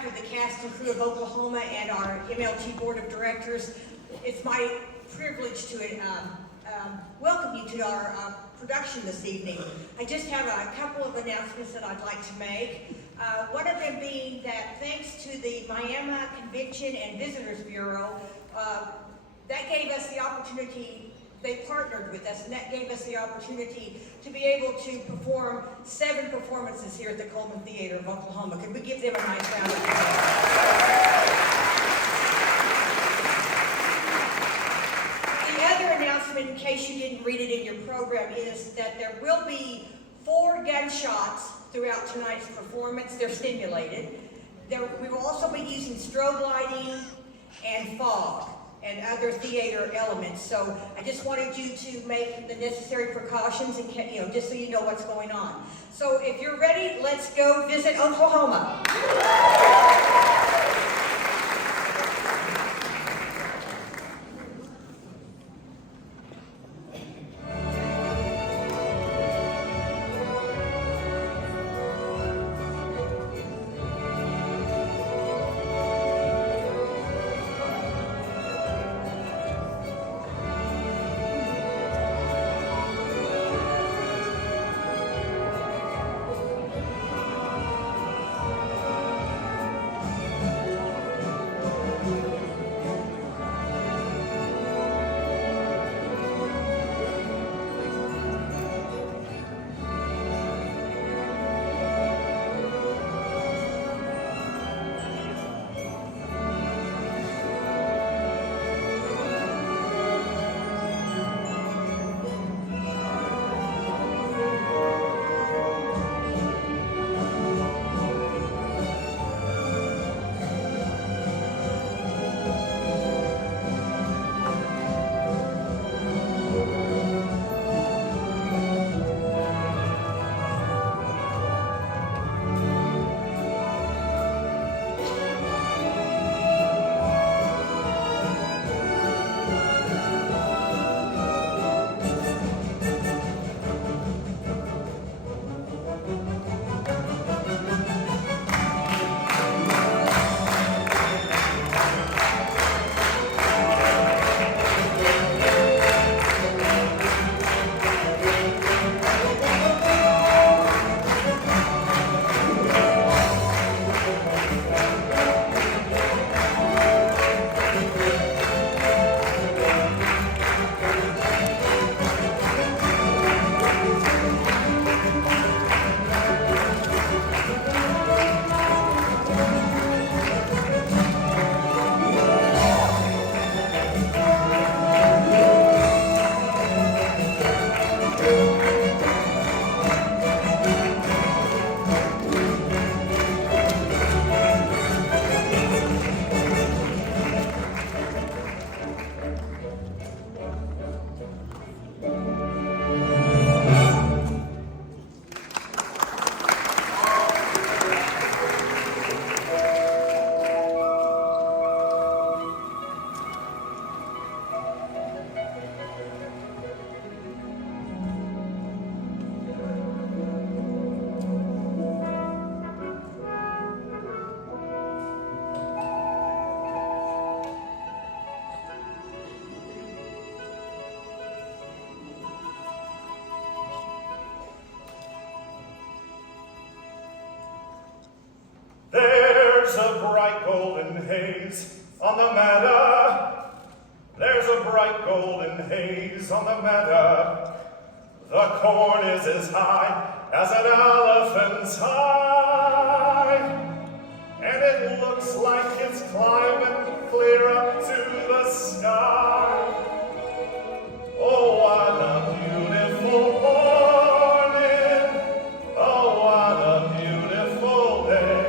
behalf of the cast and crew of Oklahoma and our MLT Board of Directors, it's my privilege to welcome you to our production this evening. I just have a couple of announcements that I'd like to make. One of them being that thanks to the Miami Convention and Visitors Bureau, that gave us the opportunity, they partnered with us, and that gave us the opportunity to be able to perform 7 performances here at the Coleman Theater of Oklahoma. Could we give them a nice round of applause? The other announcement, in case you didn't read it in your program, is that there will be 4 gunshots throughout tonight's performance. They're stimulated. We will also be using strobe lighting and fog and other theater elements. So I just wanted you to make the necessary precautions and, just so you know what's going on. So if you're ready, let's go visit Oklahoma. There's a bright golden haze on the meadow. There's a bright golden haze on the meadow. The corn is as high as an elephant's high, and it looks like it's climbing clear up to the sky. Oh, what a beautiful morning. Oh, what a beautiful day.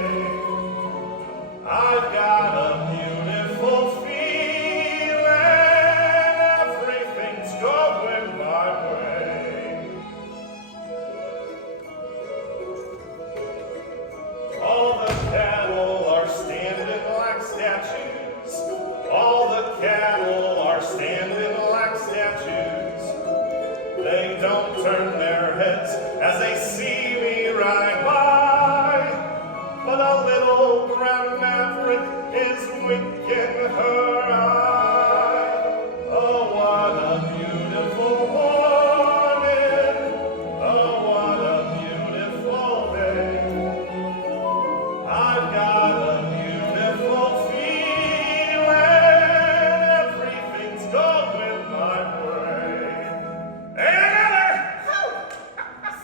I've got a beautiful feeling. Everything's going my way. All the cattle are standing like statues. wink in her eye. Oh, what a beautiful morning. Oh, what a beautiful day. I've got a beautiful feeling. Everything's going my way. And another! Oh,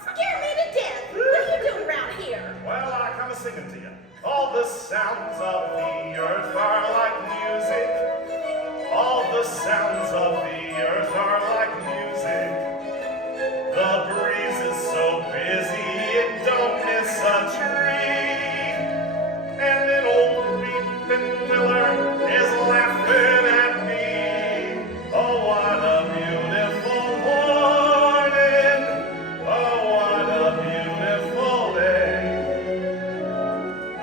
scare me to death. What are you doing around here? Well, I come singing to you. All the sounds of the earth are like music. All the sounds of the earth are like music. The breeze is so busy it don't miss a tree. And an old weeping miller is laughing at me. Oh, what a beautiful morning. Oh, what a beautiful day.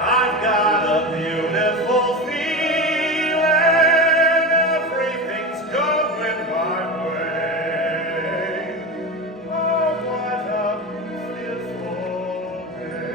I've got a beautiful feeling. Everything's going my way. Oh, what a beautiful day.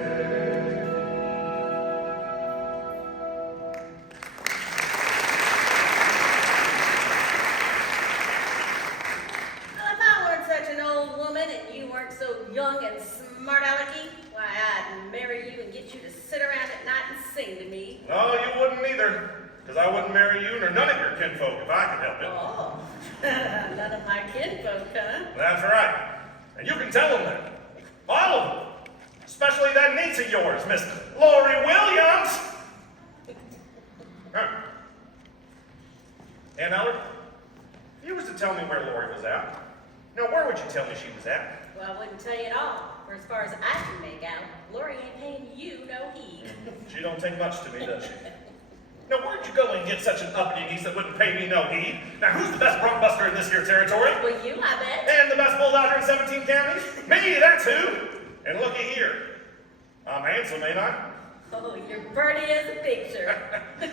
Well, if I weren't such an old woman and you weren't so young and smart alecky, why, I'd marry you and get you to sit around at night and sing to me. No, you wouldn't either, because I wouldn't marry you nor none of your kinfolk if I could help it. Oh, none of my kinfolk, huh? That's right. And you can tell them that. All of them. Especially that niece of yours, Miss Lori Williams. Huh. Aunt Allard, if you was to tell me where Lori was at, now where would you tell me she was at? Well, I wouldn't tell you at all. For as far as I can make out, Lori ain't paying you no heed. She don't take much to me, does she? Now where'd you go and get such an uppity niece that wouldn't pay me no heed? Now who's the best bronc buster in this here territory? Well, you, I bet. And the best bulldozer in 17 counties? Me, that's who. And looky here. I'm handsome, ain't I? Oh, you're birdie as a picture.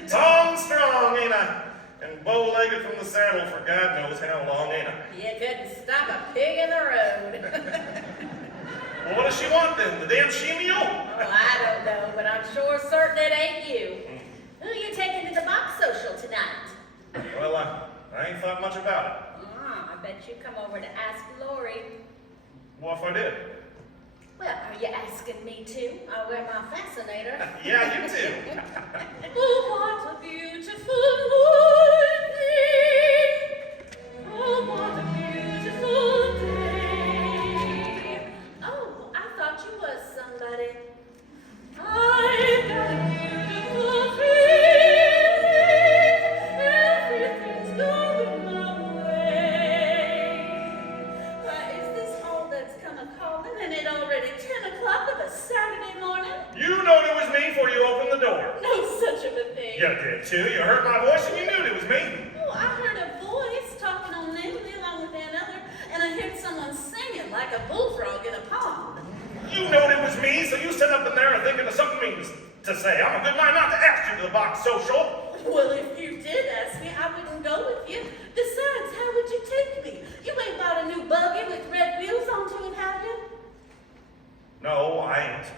Tall and strong, ain't I? And bow-legged from the saddle for God knows how long, ain't I? You couldn't stop a pig in the road. Well, what does she want then? The damn she-mule? Oh, I don't know, but I'm sure certain it ain't you. Who you taking to the box social tonight? Well, I ain't thought much about it. I bet you come over to ask Lori. What if I did? Well, are you asking me too? I wear my fascinator. Yeah, you too. Oh, what a beautiful morning! Oh, what a beautiful day! Oh, I thought you was somebody. I've got a beautiful feeling. Everything's going my way. Why, is this all that's come a-calling and it already 10 o'clock of a Saturday morning? You knowed it was me before you opened the door. No such of a thing. You did too. You heard my voice and you knew it was me. Oh, I heard a voice talking on Nimbly along with another, and I heard someone singing like a bullfrog in a pond. You knowed it was me, so you sit up in there thinking of something mean to say. I'm a good mind not to ask you to the box social. Well, if you did ask me, I wouldn't go with you. Besides, how would you take me? You ain't bought a new buggy with red wheels onto it, have you? No, I ain't.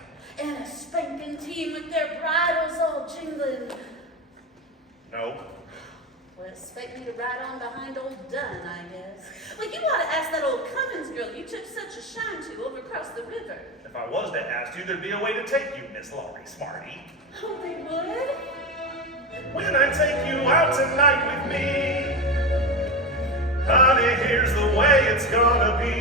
And a spanking team with their bridles all jingling. No. Well, expect me to ride on behind old Dunn, I guess. Well, you ought to ask that old Cummins girl you took such a shine to over across the river. If I was to ask you, there'd be a way to take you, Miss Laurie Smarty. Oh, they would? When I take you out tonight with me, honey, here's the way it's gonna be.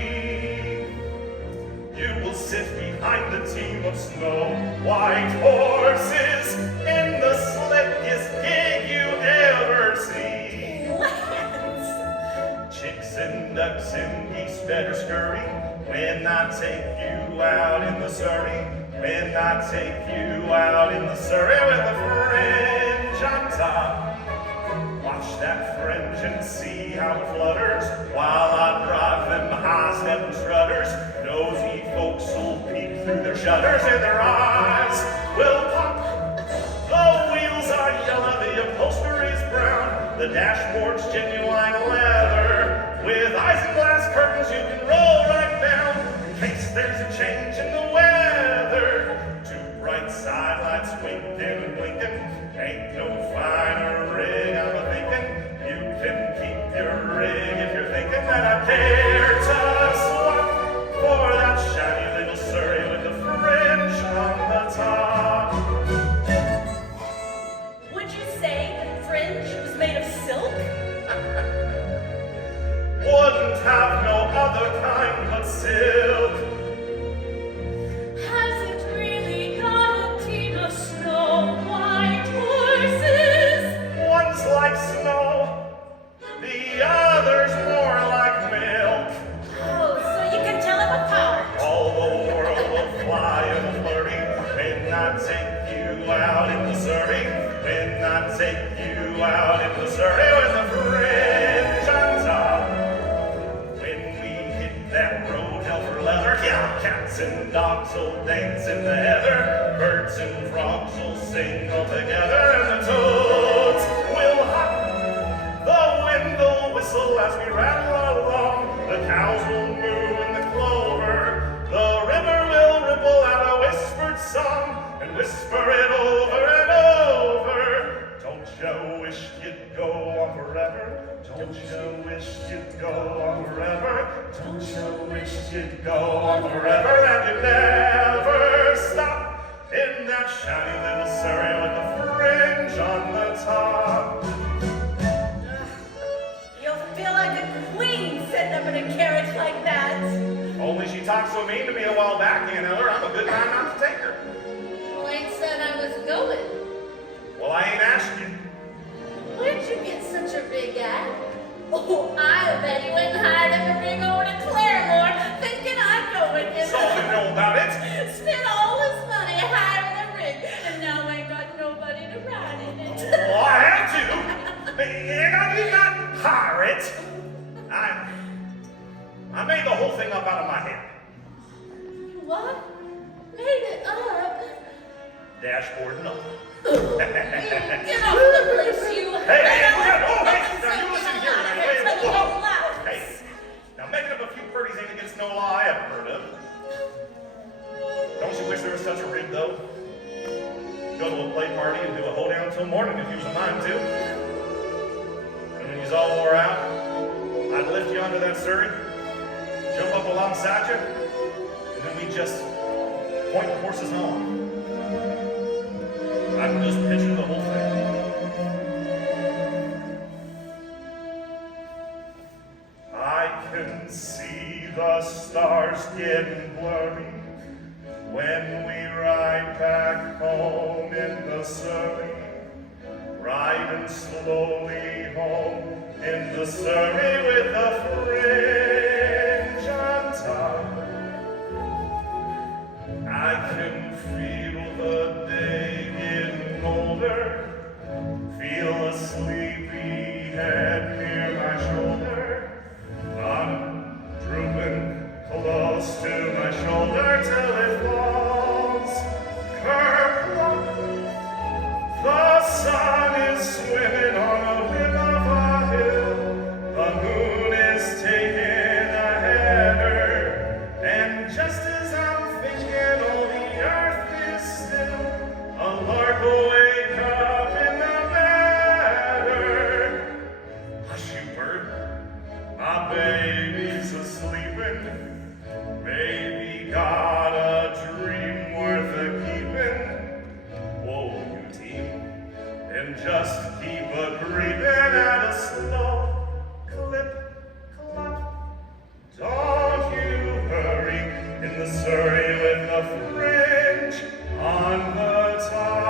You will sit behind a team of snow-white horses in the slickest gig you ever see. Lance! Chicks and ducks and geese better scurry when I take you out in the Surrey. When I take you out in the Surrey with the fringe on top. Watch that fringe and see how it flutters while I drive them high-stepping strutters. Nosy folks will peek through their shutters and their eyes will pop. The wheels are yellow, the upholstery is brown, the dashboard's genuine leather. With isinglass curtains you can roll right down in case there's a change in the weather. Two bright side lights winking and blinking, ain't no finer that I dare to swap for that shiny little Surrey with the fringe on the top. Would you say the fringe was made of silk? Wouldn't have no other kind but silk. Has it really got a team of snow-white horses? One's like snow, the other's more like milk. Oh, so you can tell them apart. All the world will fly in a flurry when I take you out in the Surrey. When I take you out in the Surrey with the fringe on top. When we hit that road, hell for leather, yeah, cats and dogs will dance in the heather. Birds and frogs will sing all together, and the toads will hop. The wind will whistle as we rattle along. The cows will moo in the clover. The river will ripple out a whispered song and whisper it over and over. Don't you wish you'd go on forever? Don't you wish you'd go on forever? Don't you wish you'd go on forever and you'd never stop in that shiny little Surrey with the fringe on the top? You'll feel like a queen sitting up in a carriage like that. Only she talked so mean to me a while back, you know her. I'm a good man not to take her. Well, I said I was going. Well, I ain't asked you. Where'd you get such a rig at? Oh, I bet you went and hired him a rig over to Claremore, thinking I'd go with him. So you know about it. Spent all his money hiring a rig, and now I ain't got nobody to ride in it. Well, I have to. And I did not hire it. I made the whole thing up out of my head. What? Made it up? Dashboard and all. Get off the place, you. Hey, now you listen here, man. Whoa. Hey, now making up a few birdies ain't against no law I ever heard of. Don't you wish there was such a rig, though? Go to a play party and do a hoedown till morning if you was a mind to. And when you's all wore out, I'd lift you onto that Surrey, jump up alongside you, and then we just point the horses on. I can just picture the whole thing. I can see the stars getting blurry when we ride back home in the Surrey. Riding slowly home in the Surrey with the fringe on top. I can feel the day getting older, feel a sleepy head near my shoulder. I'm drooping close to my shoulder till it falls. Kerplunk, the sun is swimming on a rim of a hill. The moon is taking a header, and just as I'm thinking, all the earth is still. A lark will wake up in the meadow. Hush, you bird, my baby's a-sleeping. Baby got a dream worth a-keeping. Whoa, you team, and just keep a-creeping at a slow clip-clop. Don't you hurry in the Surrey with the fringe on the top.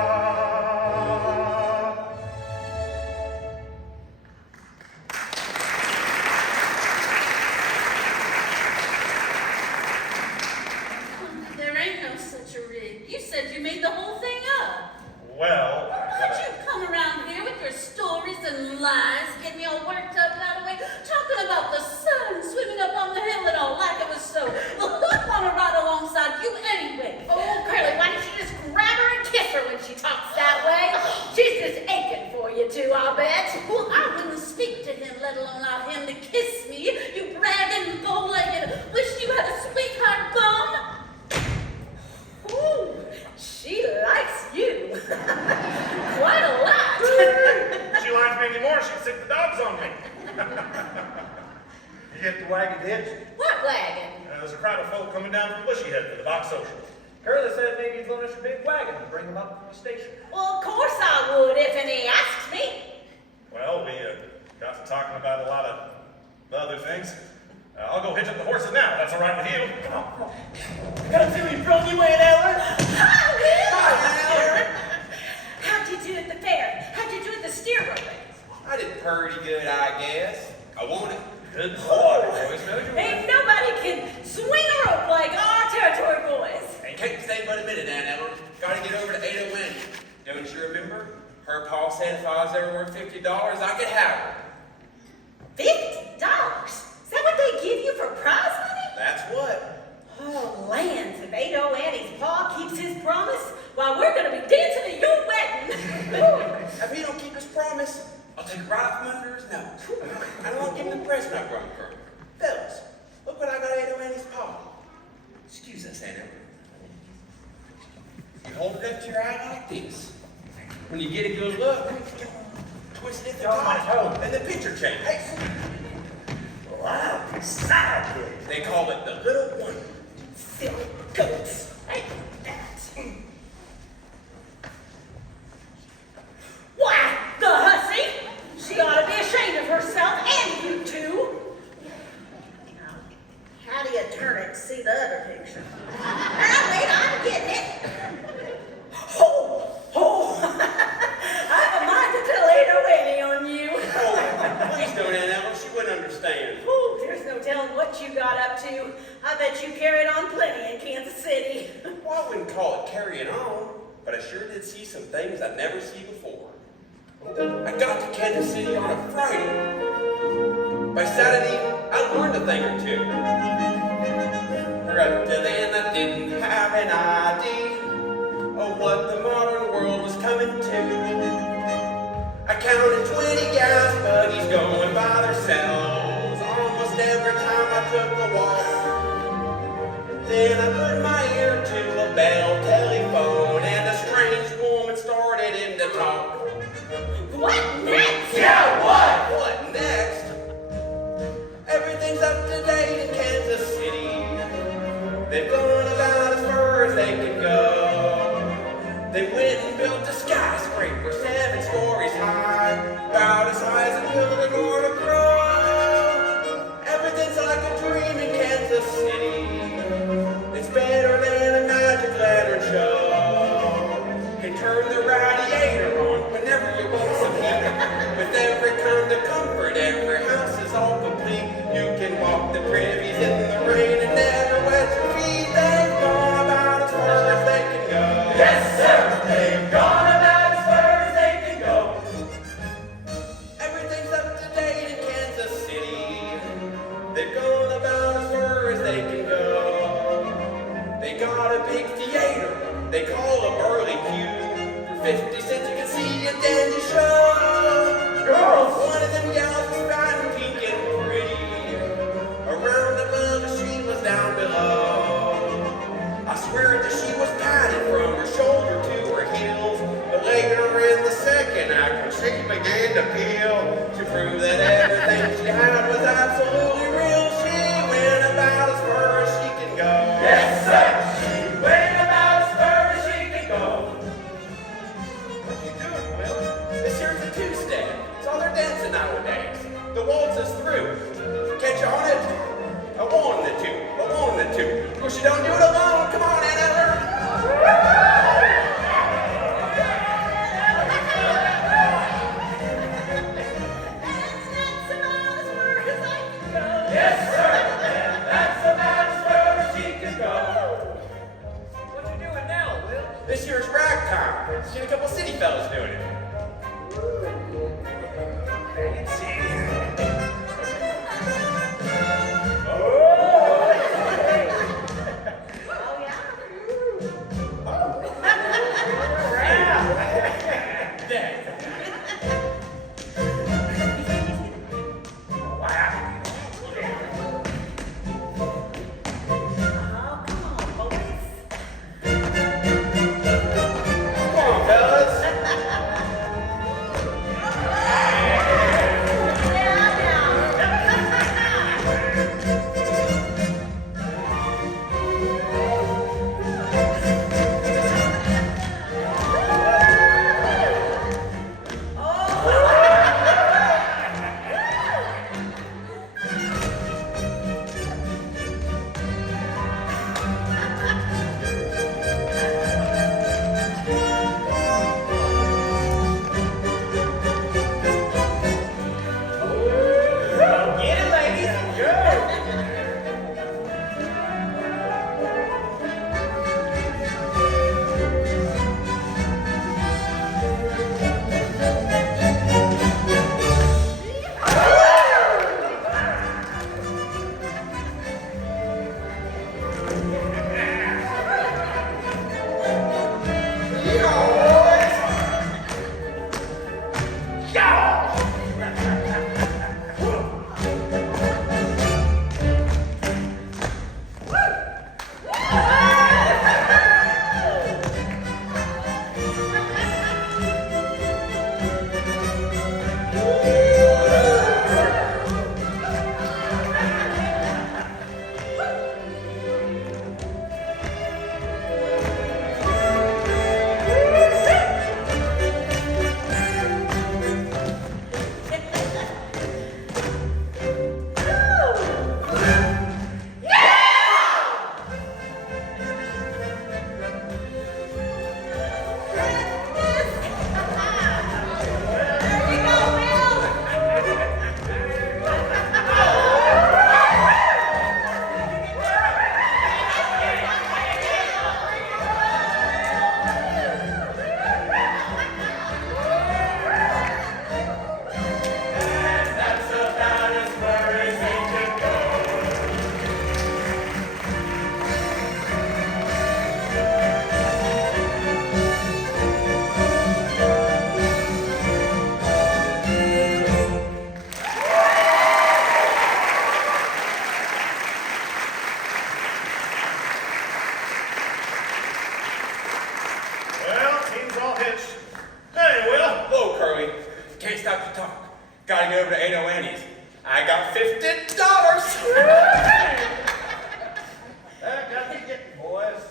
There ain't no such a rig. You said you made the whole thing up. Well, Why'd you come around here with your stories and lies, get me all worked up and out of the way, talking about the sun swimming up on the hill and all like it was so? Well, who'd want to ride alongside you anyway? Oh, Curly, why don't you just grab her and kiss her when she talks that way? She's just aching for you two, I'll bet. Well, I wouldn't speak to him, let alone allow him to kiss me. You bragging, bow-legged, wish you had a sweetheart bum. Ooh, she likes you. Quite a lot. she likes me anymore, she'd sick the dogs on me. You hit the wagon hitch? What wagon? There's a crowd of folk coming down from Bushyhead for the box social. Curly said maybe he'd loan us your big wagon and bring him up to the station. Well, of course I would if any asked me. Well, we got to talking about a lot of other things. I'll go hitch up the horses now. That's all right with you. Come on. Come to me, bro. You ain't Ellen. Hi, Will. Hi, Ellen. How'd you do at the fair? How'd you do at the steer race? I did pretty good, I guess. I won it. Good Oh, boy. boys, know your Ain't nobody can swing a rope like our territory boys. And can't stay but a minute, Aunt Ellen. Gotta get over to Ada Wendy. Don't you remember? Her pa said if I was ever worth $50, I could have her. $50? Is that what they give you for prize money? That's what. Oh, lands, if Ado Annie's pa keeps his promise, why, we're gonna be dancing at your wedding. If he don't keep his promise, I'll take it right up from under his nose. I don't want to give him the present I brought from him. Fellas, look what I got Ada Annie's pa. Excuse us, Aunt Ellen. You hold it up to your eye like this. When you get a good look, twist it at the You're on my top, toe. and the picture changes. Wow, sad good. They call it the little one. Silly goats. Ain't that? Why, the hussy! She ought to be ashamed of herself and you two. Now, how do you turn it to see the other picture? Ah, wait, I'm getting it. Oh, I have a mind to tell Ada Annie on you. Oh, please don't, Aunt Ellen. She wouldn't understand. Ooh, there's no telling what you got up to. I bet you carried on plenty in Kansas City. Well, I wouldn't call it carrying on, but I sure did see some things I'd never seen before. I got to Kansas City on a Friday. By Saturday, I learned a thing or two. Up to then, I didn't have an idea of what the modern world was coming to. I counted 20 gas buggies going by themselves almost every time I took a walk. Then I put my ear to a bell telephone and a strange woman started in to talk. What next? Yeah, what? What next? Everything's up to date in Kansas City. They've gone about as far as they can go. They went and built a skyscraper 7 stories high, about as high as a building or a crow. Everything's like a dream in Kansas City. It's better than a magic lantern show. Can turn the radiator on whenever you want some heat. With every kind of comfort, every house is all complete. You can walk the privies in the rain and never wet your feet. They've gone about as far as they can go. Yes, sir. They've gone about as far as they can go. Everything's up to date in Kansas City. They've gone about as far as they can go. They got a big theater they call a Burley Pew. For 50 cents you can see a dandy show. Girls. One of them gals was bright and pink and pretty. Around above her, she was down below. I swear that she was padded from her shoulder to her heels. But later in the second act, when she began to peel, to prove that everything she had was absolutely real, she went about as far as she can go. Yes, sir. She went about as far as she can go. What you doing, Will? This here's a two-step. It's all they're dancing nowadays. The waltz is through. Catch you on it? A one and a two. A one and a two. Of course, you don't do it alone. Come on, Aunt Ellen. Yes, sir. That's about as far as she can go. What you doing now, Will? This here's ragtime. Seen a couple city fellas doing it. That's about as far as he can go. Well, team's all hitched. Hey, Will. Whoa, Curly. Can't stop to talk. Gotta go over to 80 Annie's. I got $50. That got me getting, boys.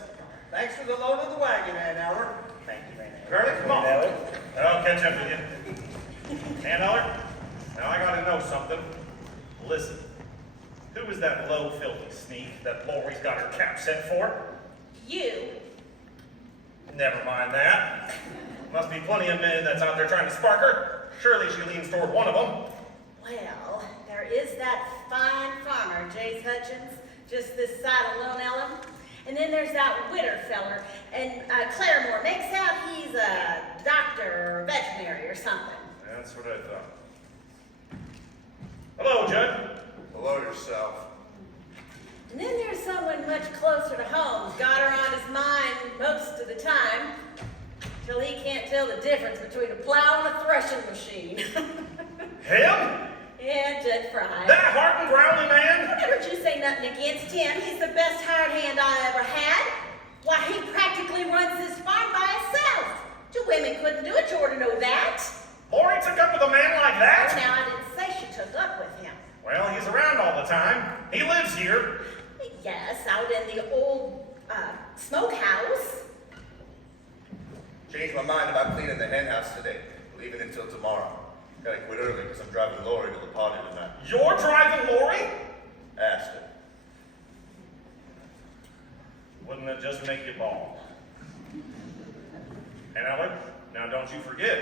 Thanks for the load of the wagon, Aunt Eller. Thank you, Curly, come on. I'll catch up with you. Aunt Eller, now I gotta know something. Listen, who is that low, filthy sneak that Lori's got her cap set for? You. Never mind that. Must be plenty of men that's out there trying to spark her. Surely she leans toward one of them. Well, there is that fine farmer, Jace Hutchins, just this side of Lone Ellen. And then there's that Witter feller, and Claremore makes out he's a doctor or veterinary or something. That's what I thought. Hello, Judd. Hello yourself. And then there's someone much closer to home, got her on his mind most of the time, till he can't tell the difference between a plow and a threshing machine. Him? Yeah, Judd Fry. That heart and growly man? I heard you say nothing against him. He's the best hired hand I ever had. Why, he practically runs this farm by himself. Two women couldn't do it, you ought to know that. Lori took up with a man like that? Now, I didn't say she took up with him. Well, he's around all the time. He lives here. Yes, out in the old smokehouse. Changed my mind about cleaning the hen house today. Leaving until tomorrow. Gotta quit early because I'm driving Lori to the party tonight. You're driving Lori? Aston. Wouldn't it just make you bald? And Ellen, now don't you forget,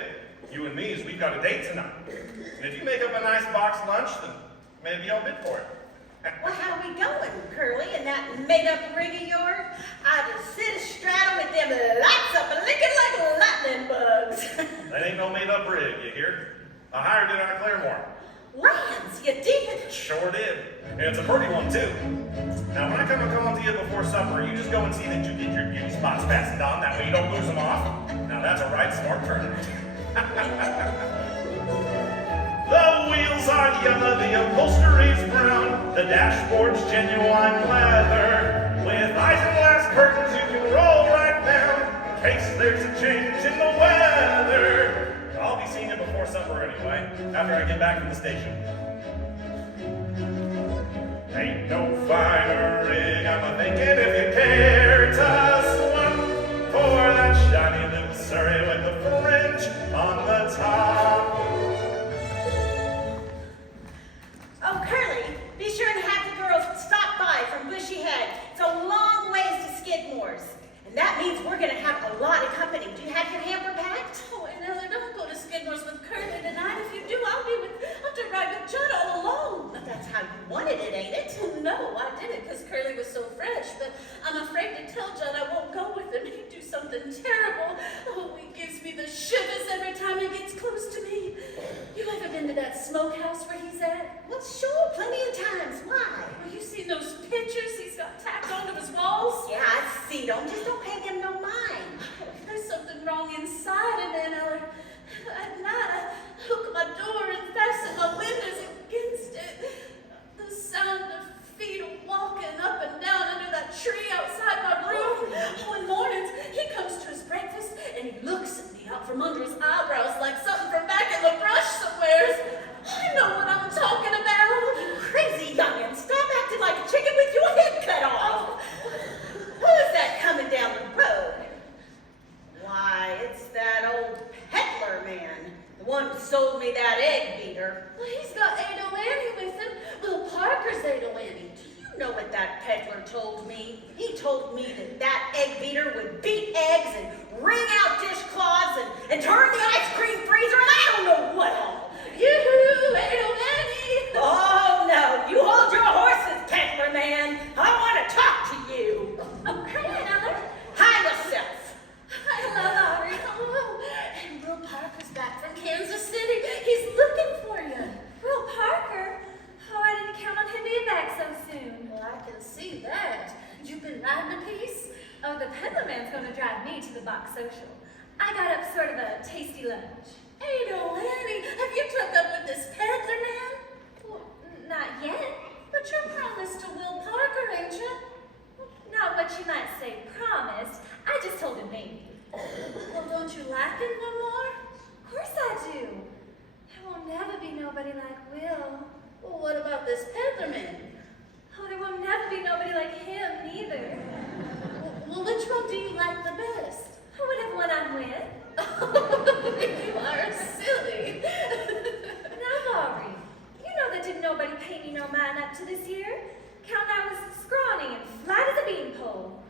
you and me, we've got a date tonight. And if you make up a nice box lunch, then maybe I'll bid for it. Well, how we going, Curly, in that made-up rig of yours? I just sit astraddle with them lights up and licking like lightning bugs. That ain't no made-up rig, you hear? I hired it on Claremore. Lance, you did. Sure did. And it's a pretty one, too. Now, when I come and call to you before supper, you just go and see that you get your beauty spots fastened on. That way you don't lose them off. Now, that's a right smart turn. The wheels are yellow, the upholstery's brown, the dashboard's genuine leather. With isinglass curtains you can roll right down, in case there's a change in the weather. I'll be seeing you before supper anyway, after I get back from the station. Ain't no finer rig, I'm a-thinking if you care to swim for that shiny little Surrey with the fringe on the top. Oh, Curly, be sure and have the girls stop by from Bushy Head. It's a long ways to Skidmore's. And that means we're going to have a lot of company. Do you have your hamper packed? Oh, and Ella, don't go to Skidmore's with Curly tonight. If you do, I'll have to ride with Judd all alone. But that's how you wanted it, ain't it? No, I didn't, because Curly was so fresh, but I'm afraid to tell Judd I won't go with him. He'd do something terrible. Oh, he gives me the shivers every time he gets close to me. You ever been to that smokehouse where he's at? Well, sure, plenty of times. Why? Well, you seen those pictures he's got tacked onto his walls? Yeah, I see them. Just don't pay them no mind. There's something wrong inside, and then at night I hook my door and fasten peddler. Well, he's got Ado Annie with him. Will Parker's Ado Annie. You know what that peddler told me? He told me that egg beater would beat eggs and wring out dishcloths and turn the ice cream freezer and I don't know what all. Yoo-hoo, Ado Annie. Oh no, you hold your horses, peddler man. I want to talk to you. Oh, hi, Anna. Hi yourself. Hello, Aubrey. Hello. And Will Parker's back from Kansas City. He's looking for you. Will Parker? Oh, I didn't count on him being back so soon. Well, I can see that. You've been riding a piece? Oh, the peddler man's gonna drive me to the box social. I got up sort of a tasty lunch. Ado Annie, have you took up with this peddler man? Well, not yet. But you're promised to Will Parker, ain't you? Not what you might say promised. I just told him maybe. Well, don't you like him no more? Of course I do. There will never be nobody like Will. Well, what about this peddler man? Oh, there will never be nobody like him neither. Well, which one do you like the best? Whatever one I'm with. You are silly. Now, Laurie, you know that didn't nobody pay me no mind up to this year. Count I was scrawny and flat as a beanpole.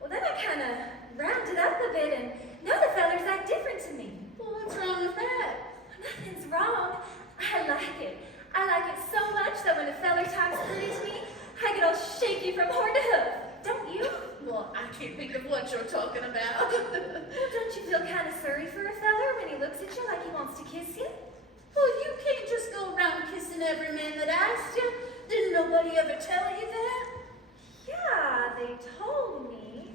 Well, then I kind of rounded up a bit, and now the fellers act different to me. Well, what's wrong with that? Nothing's wrong. I like it. I like it so much that when a feller talks pretty to me, I get all shaky from horn to hoof. Don't you? Well, I can't think of what you're talking about. Well, don't you feel kind of sorry for a feller when he looks at you like he wants to kiss you? Well, you can't just go around kissing every man that asks you. Didn't nobody ever tell you that? Yeah, they told me.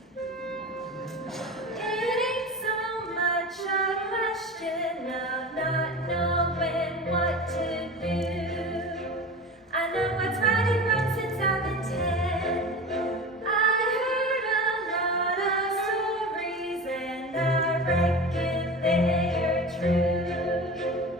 It ain't so much a question of not knowing what to do. I know what's right and wrong since I've been 10. I heard a lot of stories and I reckon they're true.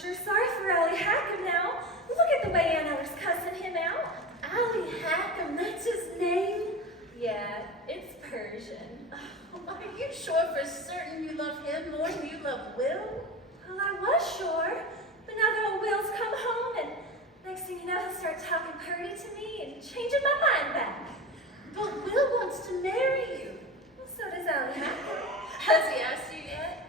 sure sorry for Allie Hackham now. Look at the way Ann Eller's cussing him out. Allie Hackham, that's his name? Yeah, it's Persian. Are you sure for certain you love him more than you love Will? Well, I was sure, but now that old Will's come home, and next thing you know, he'll start talking purty to me and changing my mind back. But Will wants to marry you. Well, so does Allie Hackham. Has he asked you yet?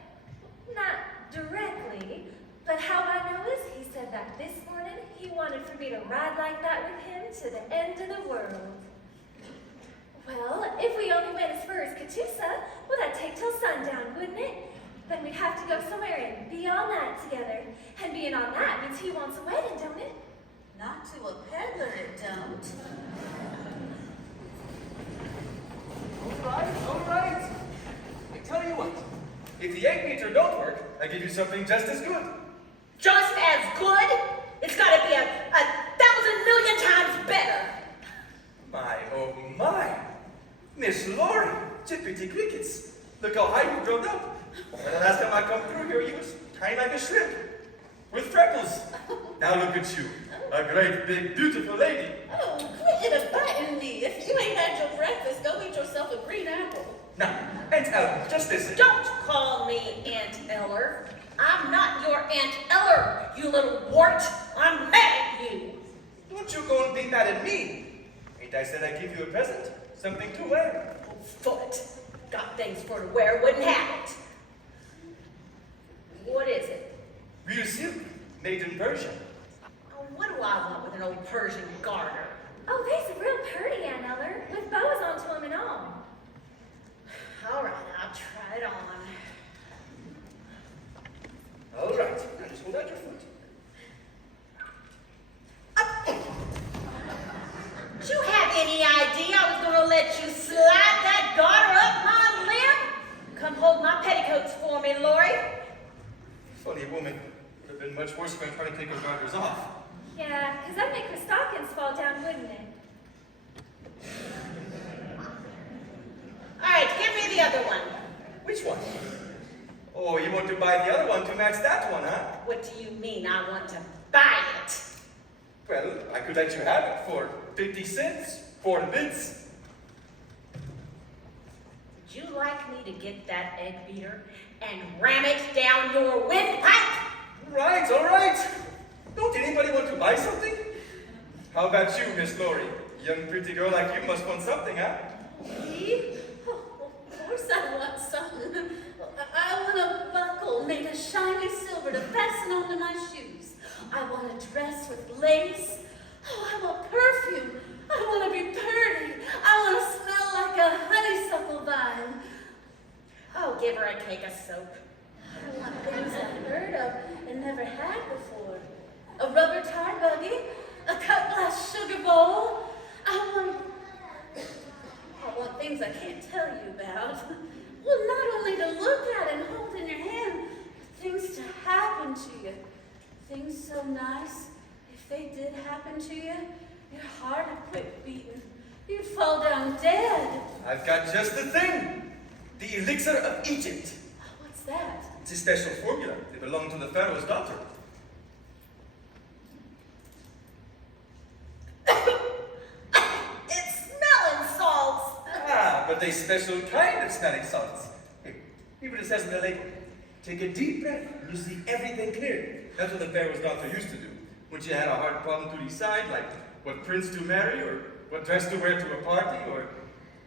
Not directly, but how I know is he said that this morning he wanted for me to ride like that with him to the end of the world. Well, if we only went as far as Catoosa, well, that'd take till sundown, wouldn't it? Then we'd have to go somewhere and be all night together. And being on that means he wants a wedding, don't it? Not to a peddler, it don't. All right. I tell you what, if the egg beater don't work, I give you something just as good. Just as good? It's gotta be a 1,000 million times better. My, oh my. Miss Laurie, chippity crickets. Look how high you grown up. When the last time I come through here, you was tiny like a shrimp. With freckles. Now look at you. A great, big, beautiful lady. Oh, quit it biting me. If you ain't had your breakfast, go eat yourself a green apple. Now, Aunt Ellen, just listen. Don't call me Aunt Eller. I'm not your Aunt Eller, you little wart. I'm mad at you. Don't you go and be mad at me. Ain't I said I'd give you a present? Something to wear. Foot. Got things for to wear, wouldn't have it. What is it? Real silk, made in Persia. Oh, what do I want with an old Persian garter? Oh, they's real pretty, Ann Eller, with bows onto them and all. All right, I'll try it on. All right, now just hold out your foot. Do you have any idea I was gonna let you slide that garter up my limb? Come hold my petticoats for me, Laurie. Funny woman. Would have been much worse if I tried to take her garters off. Yeah, 'cause that'd make her stockings fall down, wouldn't it? All right, give me the other one. Which one? Oh, you want to buy the other one to match that one, huh? What do you mean I want to buy it? Well, I could let you have it for 50 cents, 4 bits. Would you like me to get that egg beater and ram it down your windpipe? All right. Don't anybody want to buy something? How about you, Miss Laurie? Young pretty girl like you must want something, huh? Me? Oh, of course I want something. I want a buckle made of shiny silver to fasten onto my shoes. I want a dress with lace. Oh, I want perfume. I want to be pretty. I want to smell like a honeysuckle vine. Oh, give her a cake of soap. I want things I've heard of and never had before. A rubber tire buggy, a cut glass sugar bowl. I want things I can't tell you about. Well, not only to look at and hold in your hand, but things to happen to you. Things so nice, if they did happen to you, your heart would quit beating. You'd fall down dead. I've got just the thing. The elixir of Egypt. What's that? It's a special formula. It belonged to the Pharaoh's daughter. It's smelling salts. Ah, but they special kind of smelling salts. Here, what it says in the label. Take a deep breath and you see everything clear. That's what the Pharaoh's daughter used to do. When she had a hard problem to decide, like what prince to marry, or what dress to wear to a party, or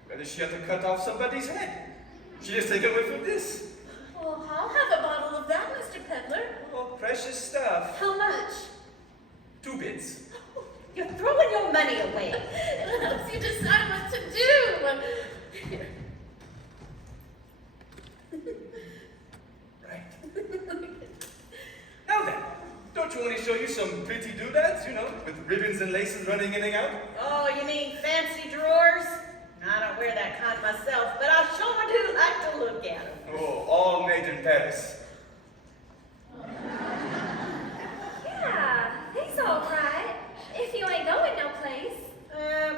whether she had to cut off somebody's head. She just take a whiff of this. Well, I'll have a bottle of that, Mr. Peddler. Oh, precious stuff. How much? 2 bits. You're throwing your money away. It helps you decide what to do. Here. Right. Now then, don't you want to show you some pretty doodads, you know, with ribbons and laces running in and out? Oh, you mean fancy drawers? I don't wear that kind myself, but I sure do like to look at them. Oh, all made in Paris. Yeah, he's all right. If you ain't going no place.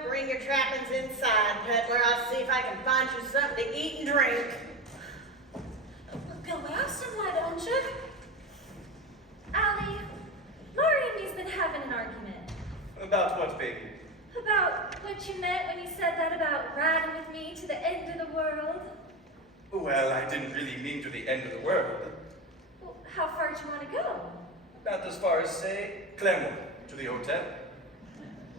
Bring your trappings inside, peddler. I'll see if I can find you something to eat and drink. Go ask him, why don't you? Allie, having an argument. About what, baby? About what you meant when you said that about riding with me to the end of the world. Well, I didn't really mean to the end of the world. Well, how far do you want to go? About as far as, say, Claremont, to the hotel.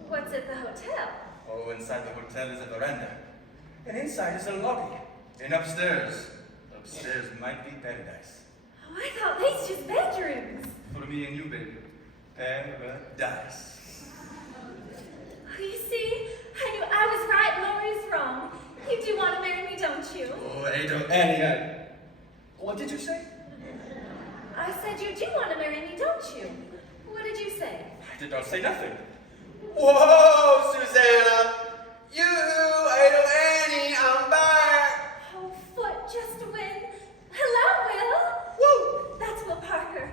What's at the hotel? Oh, inside the hotel is a veranda. And inside is a lobby. And upstairs might be paradise. Oh, I thought these just bedrooms. For me and you, baby. Paradise. Oh, you see, I knew I was right and Lori was wrong. You do want to marry me, don't you? Oh, Annie, what did you say? I said you do want to marry me, don't you? What did you say? I did not say nothing. Whoa, Susanna! You, Ada, Annie, I'm back! Oh, foot just a win. Hello, Will. Woo! That's Will Parker.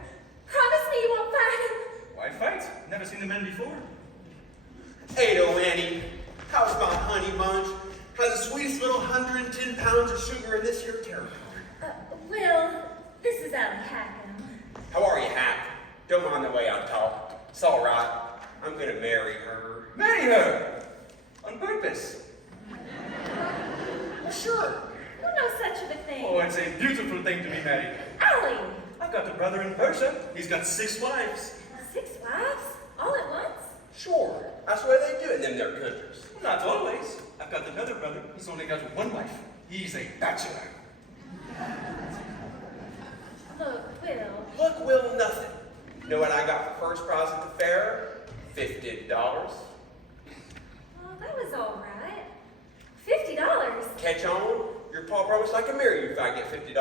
Promise me you won't fight him. Why fight? Never seen the men before. Ada, Annie, how's my honey bunch? Has the sweetest little 110 pounds of sugar in this here territory? Will, this is Allie Hackham. How are you, Hack? Don't mind the way I talk. It's all right. I'm gonna marry her. Marry her! On purpose. Sure. Who knows such of a thing? Oh, it's a beautiful thing to be married. Allie, I've got a brother in Persia. He's got 6 wives. 6 wives? All at once? Sure. That's the way they do it in them there countries. Not always. I've got another brother. He's only got 1 wife. He's a bachelor. Look, Will. Look, Will, nothing. Know what I got for first prize at the fair? $50. Well, that was all right. $50. Catch on? Your pa promised I could marry you if I get $50.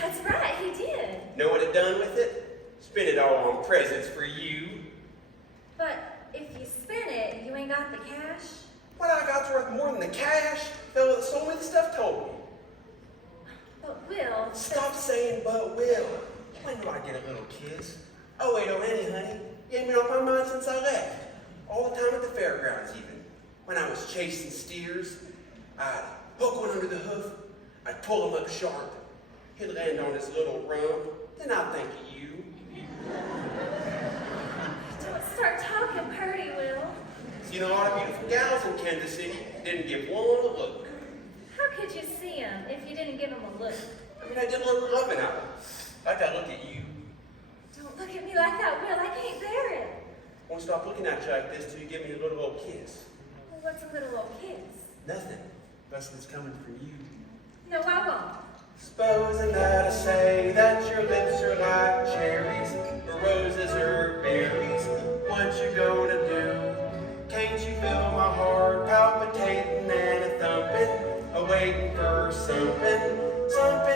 That's right, he did. Know what it done with it? Spent it all on presents for you. But if you spin it, you ain't got the cash. What I got's worth more than the cash. Fellow that sold me the stuff told me. But Will, Stop saying but will. When do I get a little kiss? Oh, wait, oh, Annie, honey. You ain't been off my mind since I left. All the time at the fairgrounds, even. When I was chasing steers, I'd hook one under the hoof. I'd pull him up sharp. He'd land on his little rump. Then I'd think of you. don't start talking purty, Will. Seen a lot of beautiful gals in Kansas City. Didn't give one a look. How could you see him if you didn't give him a look? I mean, I did look loving at them. Like I look at you. Don't look at me like that, Will. I can't bear it. Won't stop looking at you like this till you give me a little old kiss. Well, what's a little old kiss? Nothing. Nothing's coming for you. No, I won't. Supposing that I say that your lips are like cherries, or roses or berries, what you gonna do? Can't you feel my heart palpitating and a thumping, a waiting for something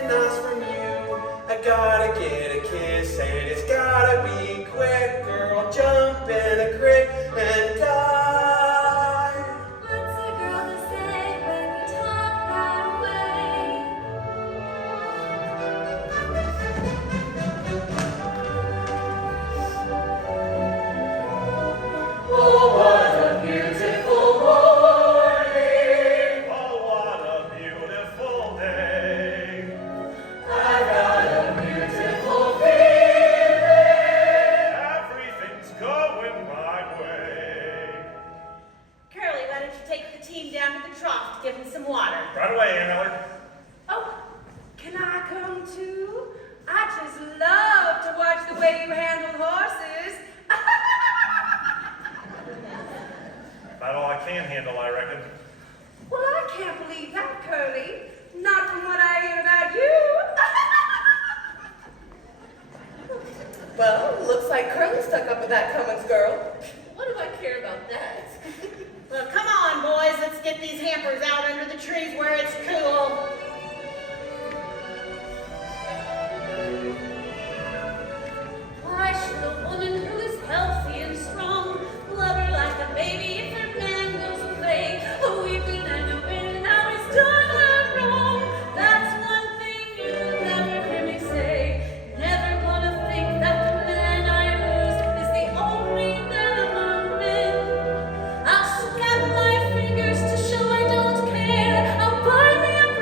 nice from you? I gotta get a kiss and it's gotta be quick, girl. Jump in a creek and die. What's a girl to say when you talk that way? Oh, what a beautiful morning. Oh, what a beautiful day. I got a beautiful feeling. Everything's going my way. Curly, why don't you take the team down to the trough to give them some water? Right away, Ann Miller. Oh, can I come too? I just love to watch the way you handle horses. About all I can handle, I reckon. Well, I can't believe that, Curly. Not from what I hear about you. Well, looks like Curly stuck up with that Cummins girl. What do I care about that? Well, come on, boys. Let's get these hampers out under the trees where it's cool. Hush, the woman who is healthy and strong. Love her like a baby if her man goes away. Weeping and weeping, now he's done her wrong. That's one thing you'll never hear me say. Never gonna think that the man I lose is the only man among men. I'll snap my fingers to show I don't care. I'll buy me a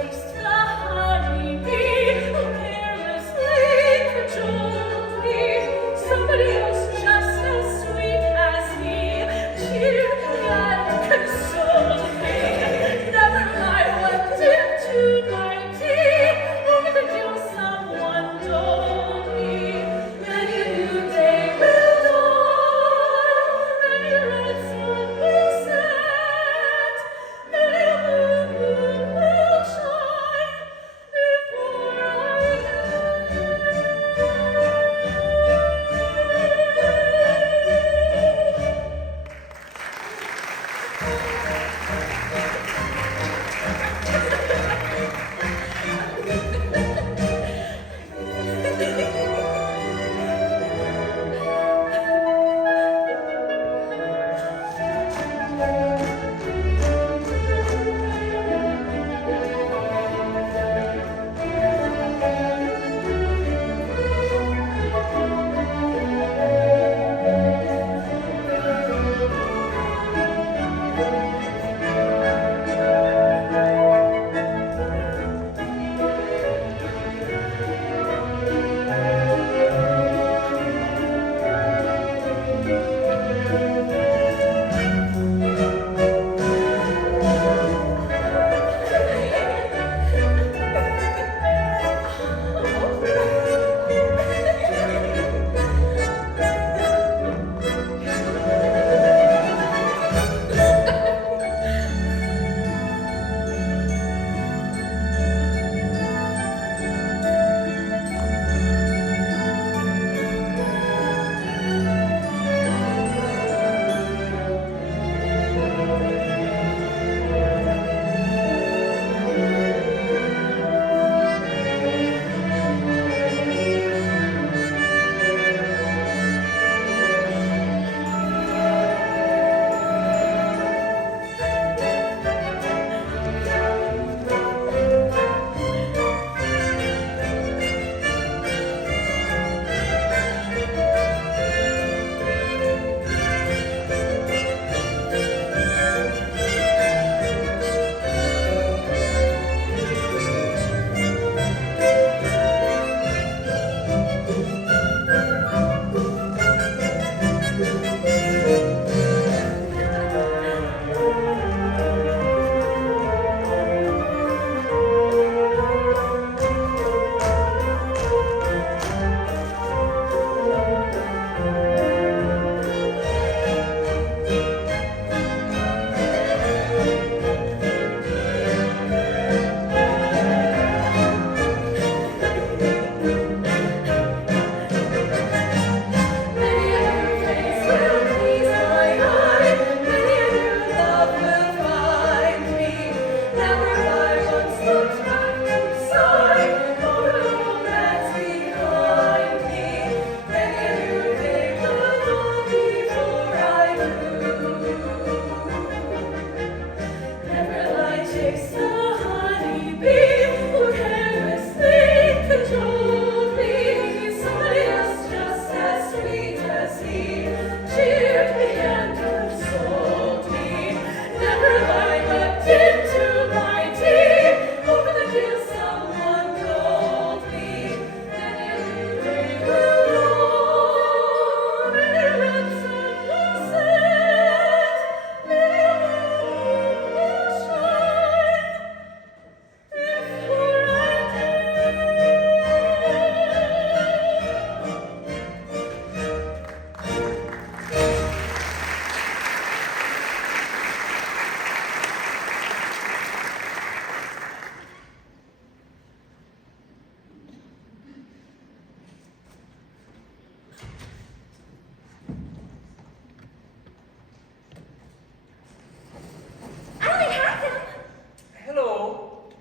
chased the honeybee who carelessly cajoled me. Somebody else just as sweet as he cheered me and consoled me. Never mind what into my tea, over the deal someone told me. Many a new day will dawn, many a red sun will set, many a moon will shine before I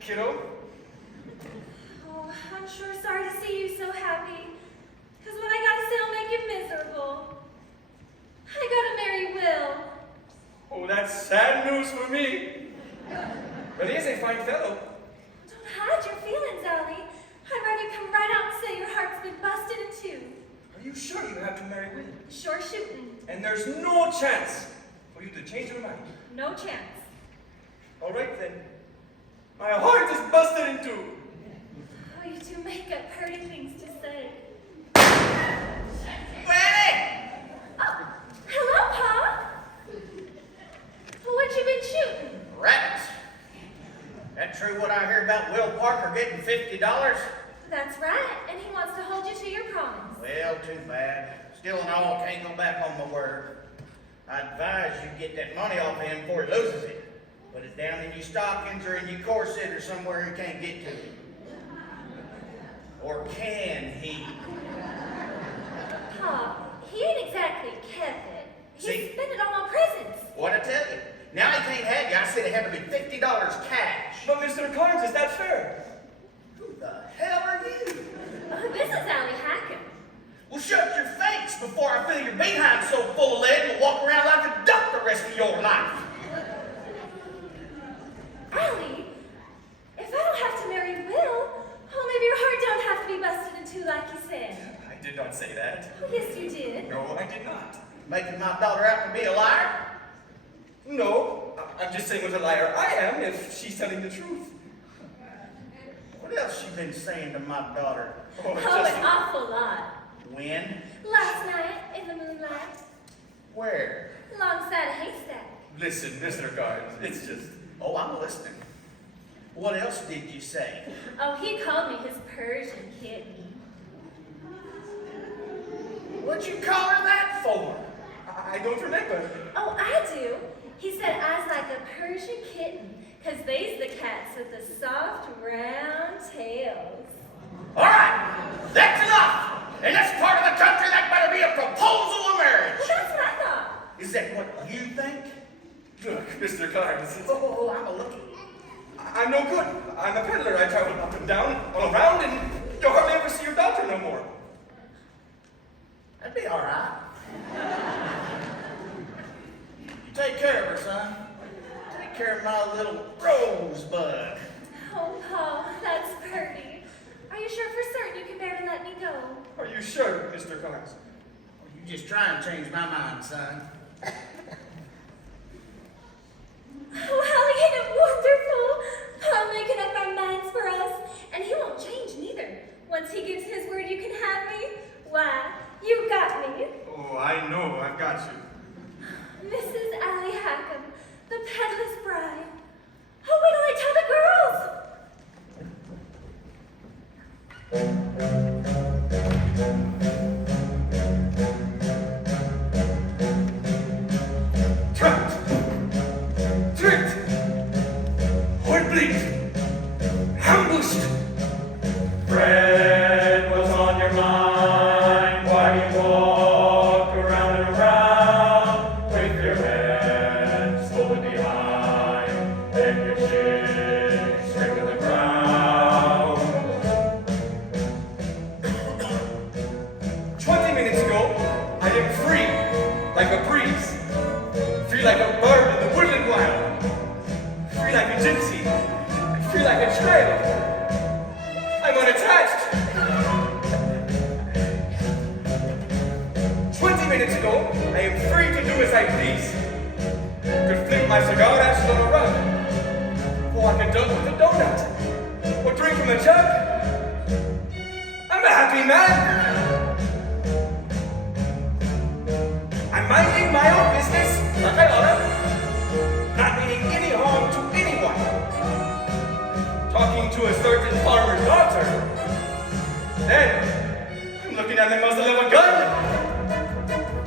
kiddo. Oh, I'm sure sorry to see you so happy. Because what I gotta say will make you miserable. I gotta marry Will. Oh, that's sad news for me. But he is a fine fellow. Don't hide your feelings, Allie. I'd rather you come right out and say your heart's been busted in two. Are you sure you have to marry Will? Sure shooting. And there's no chance for you to change your mind? No chance. All right then. My heart is busted listen to. Oh, you two make up pretty things to say. Granny! Oh, hello, Pa. Well, what you been shooting? Rabbits. That true what I hear about Will Parker getting $50? That's right, and he wants to hold you to your promise. Well, too bad. Still in all, can't go back on my word. I advise you get that money off of him before he loses it. Put it down in your stockings or in your corset or somewhere he can't get to it. Or can he? Pa, he ain't exactly kept it. He See? spent it all on presents. What'd I tell you? Now he can't have you. I said it had to be $50 cash. But Mr. Carnes, is that fair? Who the hell are you? Oh, this is Allie Hackham. Well, shut your face before I fill your behind so full of lead you'll walk around like a duck the rest of your life. Allie, if I don't have to marry Will, oh, maybe your heart don't have to be busted in two like you said. I did not say that. Oh, yes, you did. No, I did not. Making my daughter out to be a liar? No, I'm just saying what a liar I am if she's telling the truth. What else you been saying to my daughter? Oh, Oh, an awful lot. When? Last night, in the moonlight, Where? alongside a haystack. Listen, Mr. Carnes, it's just... Oh, I'm listening. What else did you say? Oh, he called me his Persian kitten. What'd you call her that for? I don't remember. Oh, I do. He said I was like a Persian kitten, 'cause they's the cats with the soft, round tails. All right, that's enough. In this part of the country, that better be a proposal of marriage. Well, that's what I thought. Is that what you think? Look, Mr. Carnes, Oh, I'm a looking. I'm no good. I'm a peddler. I travel up and down, all around, and you hardly ever see your daughter no more. That'd be all right. You take care of her, son. Take care of my little rosebud. Oh, Paul, that's pretty. Are you sure for certain you can bear to let me go? Are you sure, Mr. Carnes? You just try and change my mind, son. Oh, Allie, ain't it wonderful? Paul making up our minds for us. And he won't change neither. Once he gives his word you can have me, why, you got me. Oh, I know. I've got you. Mrs. Allie Hackham, the peddler's bride. Oh, wait till I tell the girls. Trapped! Tricked! Hoodwinked! Ambushed! Fred, what's on your mind? Why do you walk around and around with your head swollen behind and your chin straight to the ground? 20 minutes ago, I am free like a breeze. Free like a bird in the woodland wild. Free like a gypsy. And free like a child. I'm unattached. 20 minutes ago, I am free to do as I please. Could fling my cigar ashes on a rug. Or I could dunk with a donut. Or drink from a jug. I'm a happy man. I'm minding my own business. Like I oughta, not meaning any harm to anyone. Talking to a certain farmer's daughter. Then, I'm looking at the muzzle of a gun.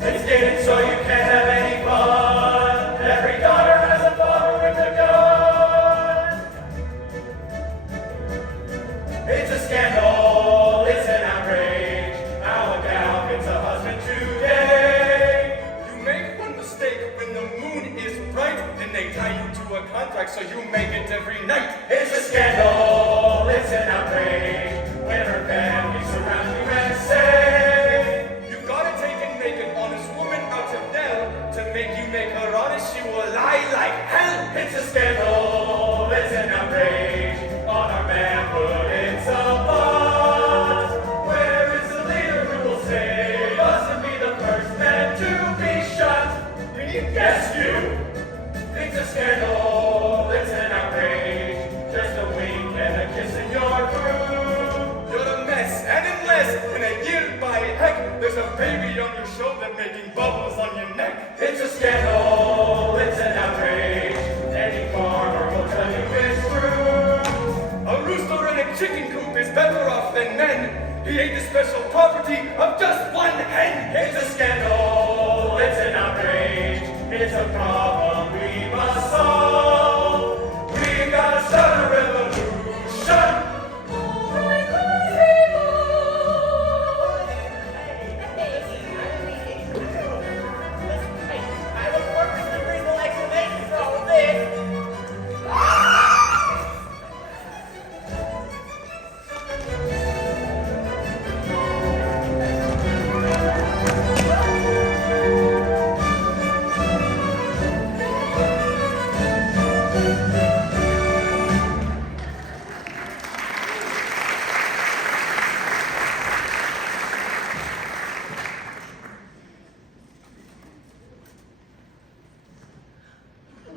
It's getting so you can't have any fun. Every daughter has a father with a gun. It's a scandal, it's an outrage. How a gal gets a husband today. You make one mistake when the moon is bright, then they tie you to a contract so you make it every night. It's a scandal, it's an outrage. When her family surrounds you and say, you gotta take and make an honest woman out of Nell. To make you make her honest, she will lie like hell. It's a scandal, it's an outrage. On our manhood, it's a buzz. Where is the leader who will save us and be the first man to be shot? Yes, you. It's a scandal, it's an outrage. Just a wink. chicken coop is better off than men. He ain't the special property of just one hen. It's a scandal, it's an outrage, it's a problem we must solve. We gotta start a revolution. I look forward to the reasonable explanation for all of this.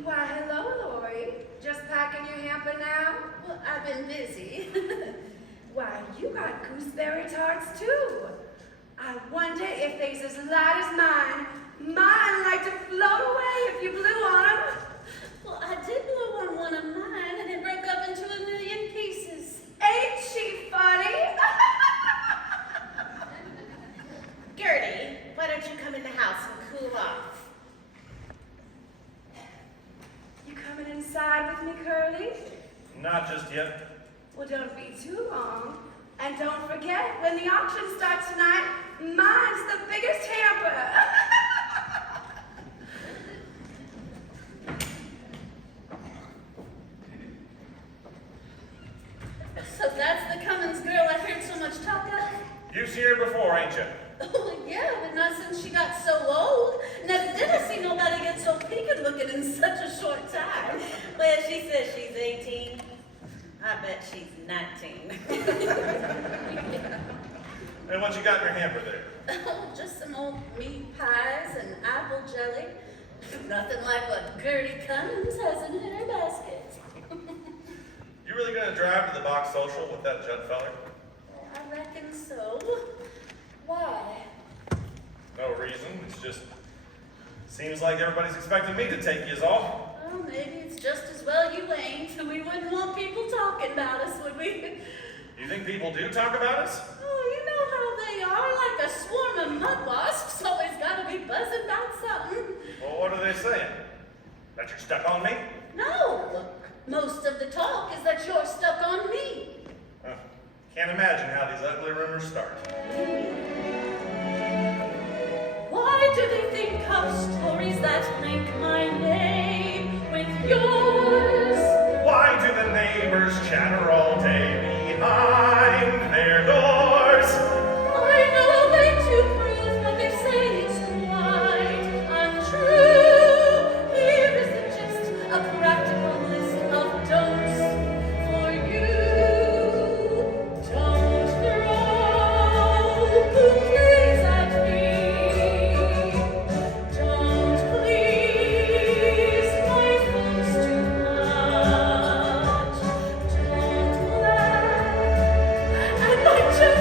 Why, hello, Lori. Just packing your hamper now? Well, I've been busy. Why, you got gooseberry tarts too. I wonder if they's as light as mine. Mine like to float away if you blew on them. Well, I did blow on one of mine and it broke up into a million pieces. Ain't she funny? Gertie, why don't you come in the house and cool off? You coming inside with me, Curly? Not just yet. Well, don't be too long. And don't forget, when the auction starts tonight, mine's the biggest hamper. So that's the Cummins girl I heard so much talk of? You've seen her before, ain't you? Oh, yeah, but not since she got so old. Never did I see nobody get so peaked looking in such a short time. Well, she says she's 18. I bet she's 19. And what you got in your hamper there? Oh, just some old meat pies and apple jelly. Nothing like what Gertie Cummins has in her basket. You really gonna drive to the Box Social with that Judd feller? I reckon so. Why? No reason, it's just... Seems like everybody's expecting me to take you, is all. Well, maybe it's just as well you ain't. We wouldn't want people talking about us, would we? You think people do talk about us? Oh, you know how they are, like a swarm of mud wasps. Always gotta be buzzing about something. Well, what are they saying? That you're stuck on me? No, most of the talk is that you're stuck on me. Huh. Can't imagine how these ugly rumors start. Why do they think of stories that link my name with yours? Why do the neighbors chatter all day behind their doors? I know they do prove what they say is quite untrue. Here is the gist, a practical list of don'ts for you. Don't throw bouquets at me. Don't please my folks too much. Don't laugh at my joke.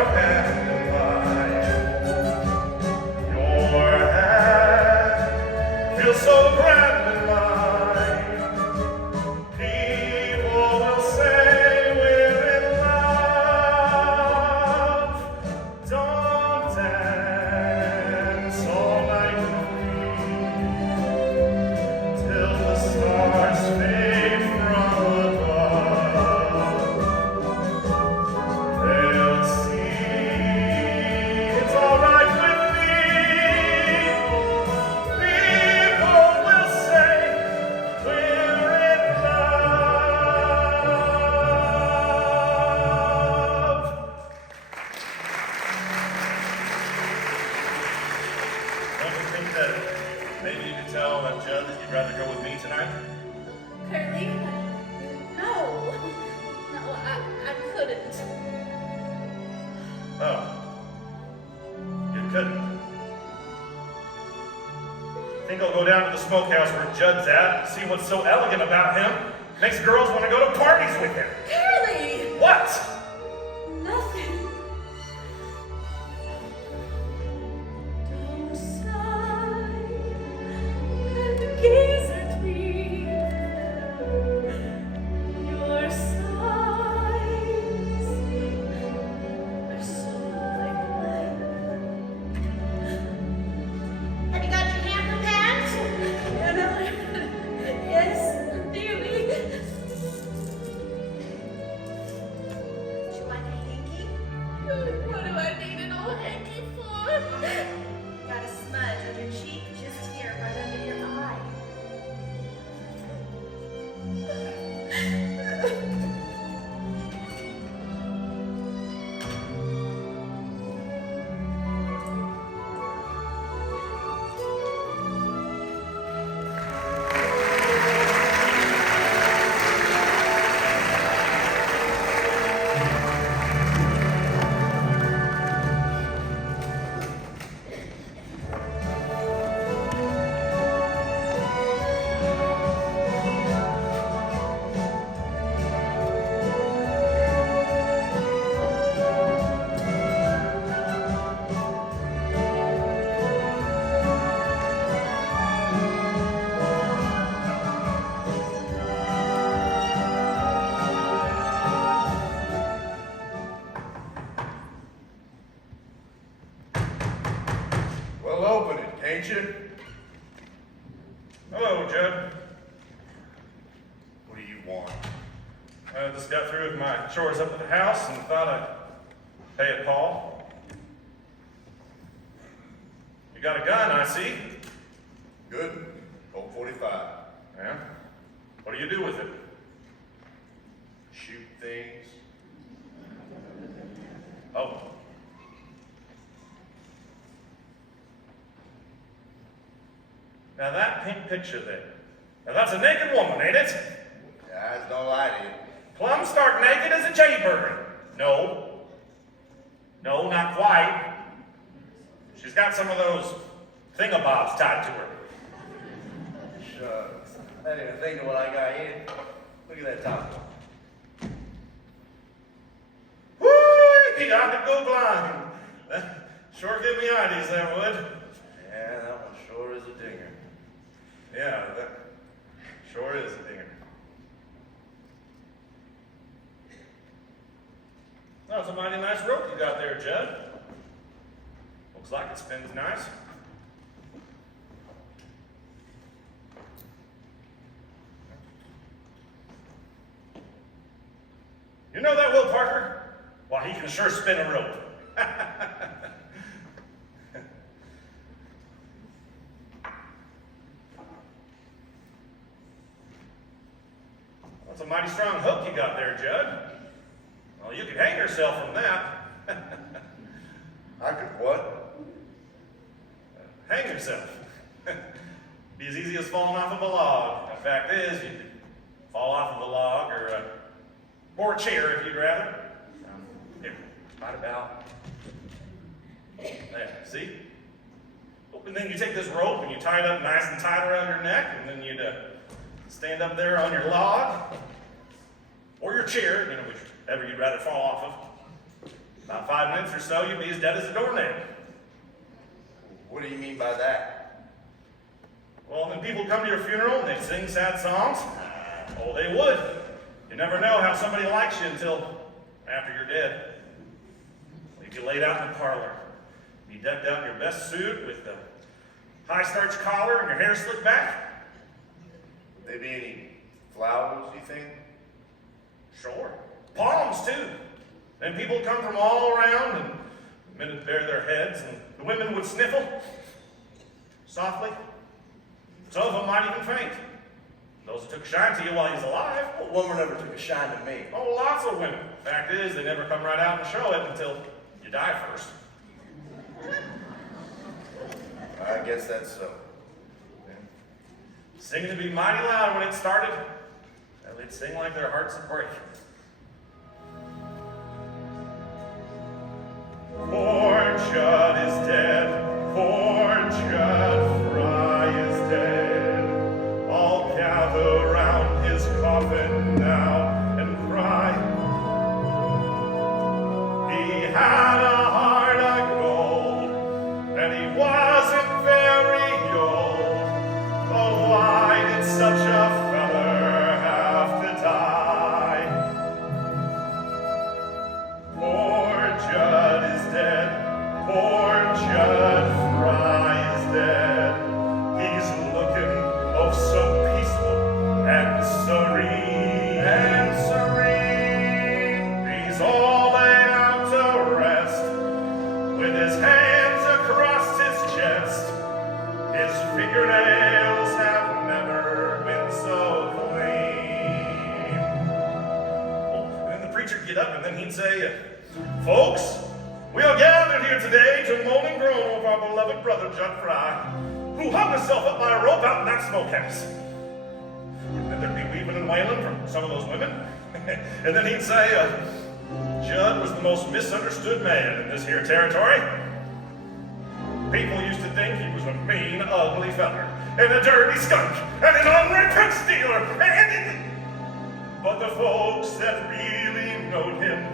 your hand in mine. Your hand feels so grand in mine. People will say we're in love. Don't dance all night till the stars fade from above. They'll see it's all right with me. People will say we're in love. Don't you think that maybe you could tell Judd that you'd rather go with me tonight? Curly? No. No, I couldn't. Oh. You couldn't. Think I'll go down to the smokehouse where Judd's at, see what's so elegant about him. Makes girls want to go to parties with him. Curly! What? Nothing. Don't sigh and gaze at me. Your sighs are so like mine. Have you got your hamper pants? Yes, dearly. Would you like a hanky? What do I need an old hanky for? Got a smudge on your cheek, just here, right under your eye. Well, open it, can't you? Hello, Judd. What do you want? I just got through with my chores up at the house and thought I'd pay it, Paul. You got a gun, I see. Good. Colt 45. Yeah? What do you do with it? Shoot things. Oh. Now that pink picture there. Now that's a naked woman, ain't it? Eyes don't lie to you. Plumb stark naked as a jaybird. No. No, not quite. She's got some of those thingamabobs tied to her. Shucks. I didn't even think of what I got here. Look at that top one. Whoo! I could go blind. That sure give me ideas, that would. Yeah, that one sure is a dinger. Yeah, that sure is a dinger. That's a mighty nice rope you got there, Judd. Looks like it spins nice. You know that, Will Parker? Why, he can sure spin a rope. That's a mighty strong hook you got there, Judd. Well, you could hang yourself from that. I could what? Hang yourself. Be as easy as falling off of a log. The fact is, you could fall off of a log or a chair if you'd rather. Here, right about. There, see? And then you take this rope and you tie it up nice and tight around your neck, and then you'd stand up there on your log or your chair, whichever you'd rather fall off of. About 5 minutes or so, you'd be as dead as a doornail. What do you mean by that? Well, then people come to your funeral and they sing sad songs. Oh, they would. You never know how somebody likes you until after you're dead. Leave you laid out in the parlor. Be decked out in your best suit with the high starch collar and your hair slicked back. Would there be any flowers, you think? Sure. Palms, too. Then people would come from all around, and the men would bare their heads, and the women would sniffle softly. Some of them might even faint. Those that took a shine to you while he was alive. A woman never took a shine to me. Oh, lots of women. Fact is, they never come right out and show it until you die first. I guess that's so. Singing would be mighty loud when it started. And they'd sing like their hearts would break. Poor Judd is dead. Poor Judd Fry is dead. All gather round his coffin now and cry. He had a heart of gold, and he wasn't very old. Oh, why did such a feller have to die? Poor Judd is dead. Poor Judd Fry is dead. He's looking oh so peaceful and serene. And serene. He's all laid out to rest, with his hands across his chest. His fingernails have never been so clean. Oh, and then the preacher'd get up and then he'd say, folks, we are gathered here today to moan and groan over our beloved brother Judd Fry, who hung himself up by a rope out in that smokehouse. And then there'd be weeping and wailing from some of those women. And then he'd say, Judd was the most misunderstood man in this here territory. People used to think he was a mean, ugly feller, and a dirty skunk, and an unrepentant stealer, but the folks that really knowed him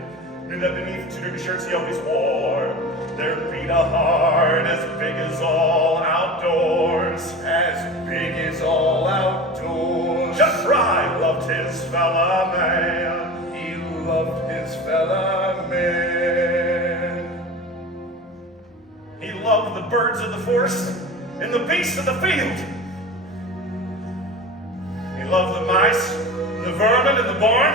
knew that beneath the 2 dirty shirts he always wore, there beat a heart as big as all outdoors. As big as all outdoors. Judd Fry loved his fella man. He loved his fella man. He loved the birds of the forest and the beasts of the field. He loved the mice, the vermin, and the barn.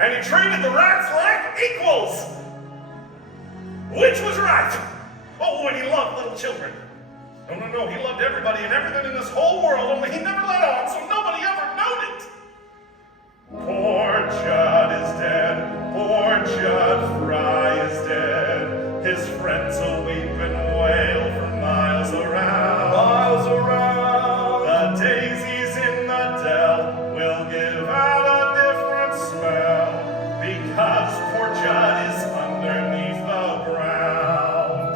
And he treated the rats like equals. Which was right? Oh, and he loved little children. No, he loved everybody and everything in this whole world, only he never let on, so nobody ever knowed it. Poor Judd is dead. Poor Judd Fry is dead. His friends will weep and wail for miles around. Miles around. The daisies in the dell will give out a different smell, because poor Judd is underneath the ground.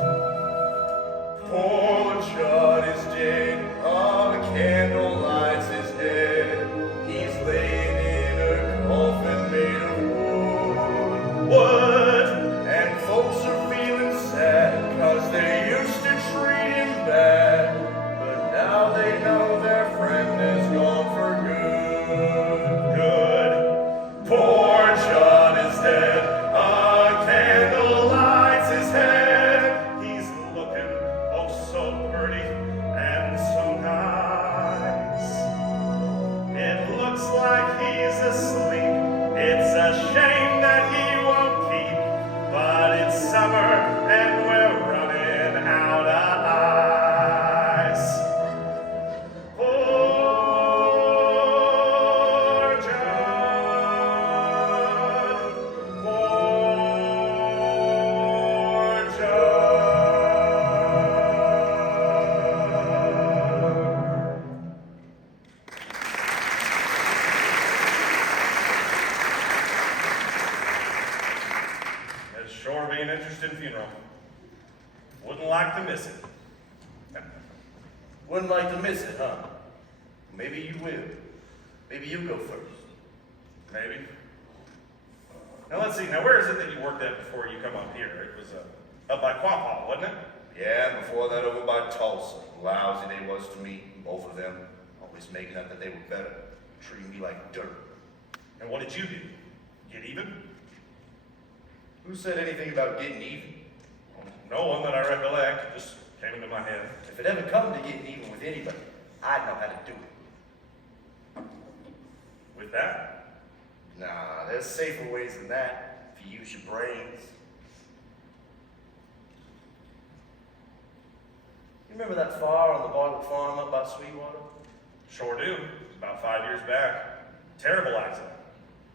Poor Judd is dead. Oh, the candle lights his head. He's laid in a coffin made of wood. Wood. And folks are feeling sad, 'cause they used to treat him bad, but now they know their friend is gone for good. Good. Poor Judd is dead. A candle lights his head. He's looking oh so pretty and so nice. It looks like he's asleep. It's a shame that he won't keep, but it's summer and we're running out of ice. Poor Judd. Poor Judd. It'd sure be an interesting funeral. Wouldn't like to miss it. Wouldn't like to miss it, huh? Maybe you will. Maybe you go first. Maybe. Now let's see, now where is it that you worked at before you come up here? It was up by Quapaw, wasn't it? Yeah, before that over by Tulsa. Lousy they was to me, both of them. Always making out that they were better. Treating me like dirt. And what did you do? Get even? Who said anything about getting even? No one that I recollect, it just came into my head. If it ever come to getting even with anybody, I'd know how to do it. With that? Nah, there's safer ways than that, if you use your brains. You remember that fire on the Bartlett farm up by Sweetwater? Sure do. It was about 5 years back. Terrible accident.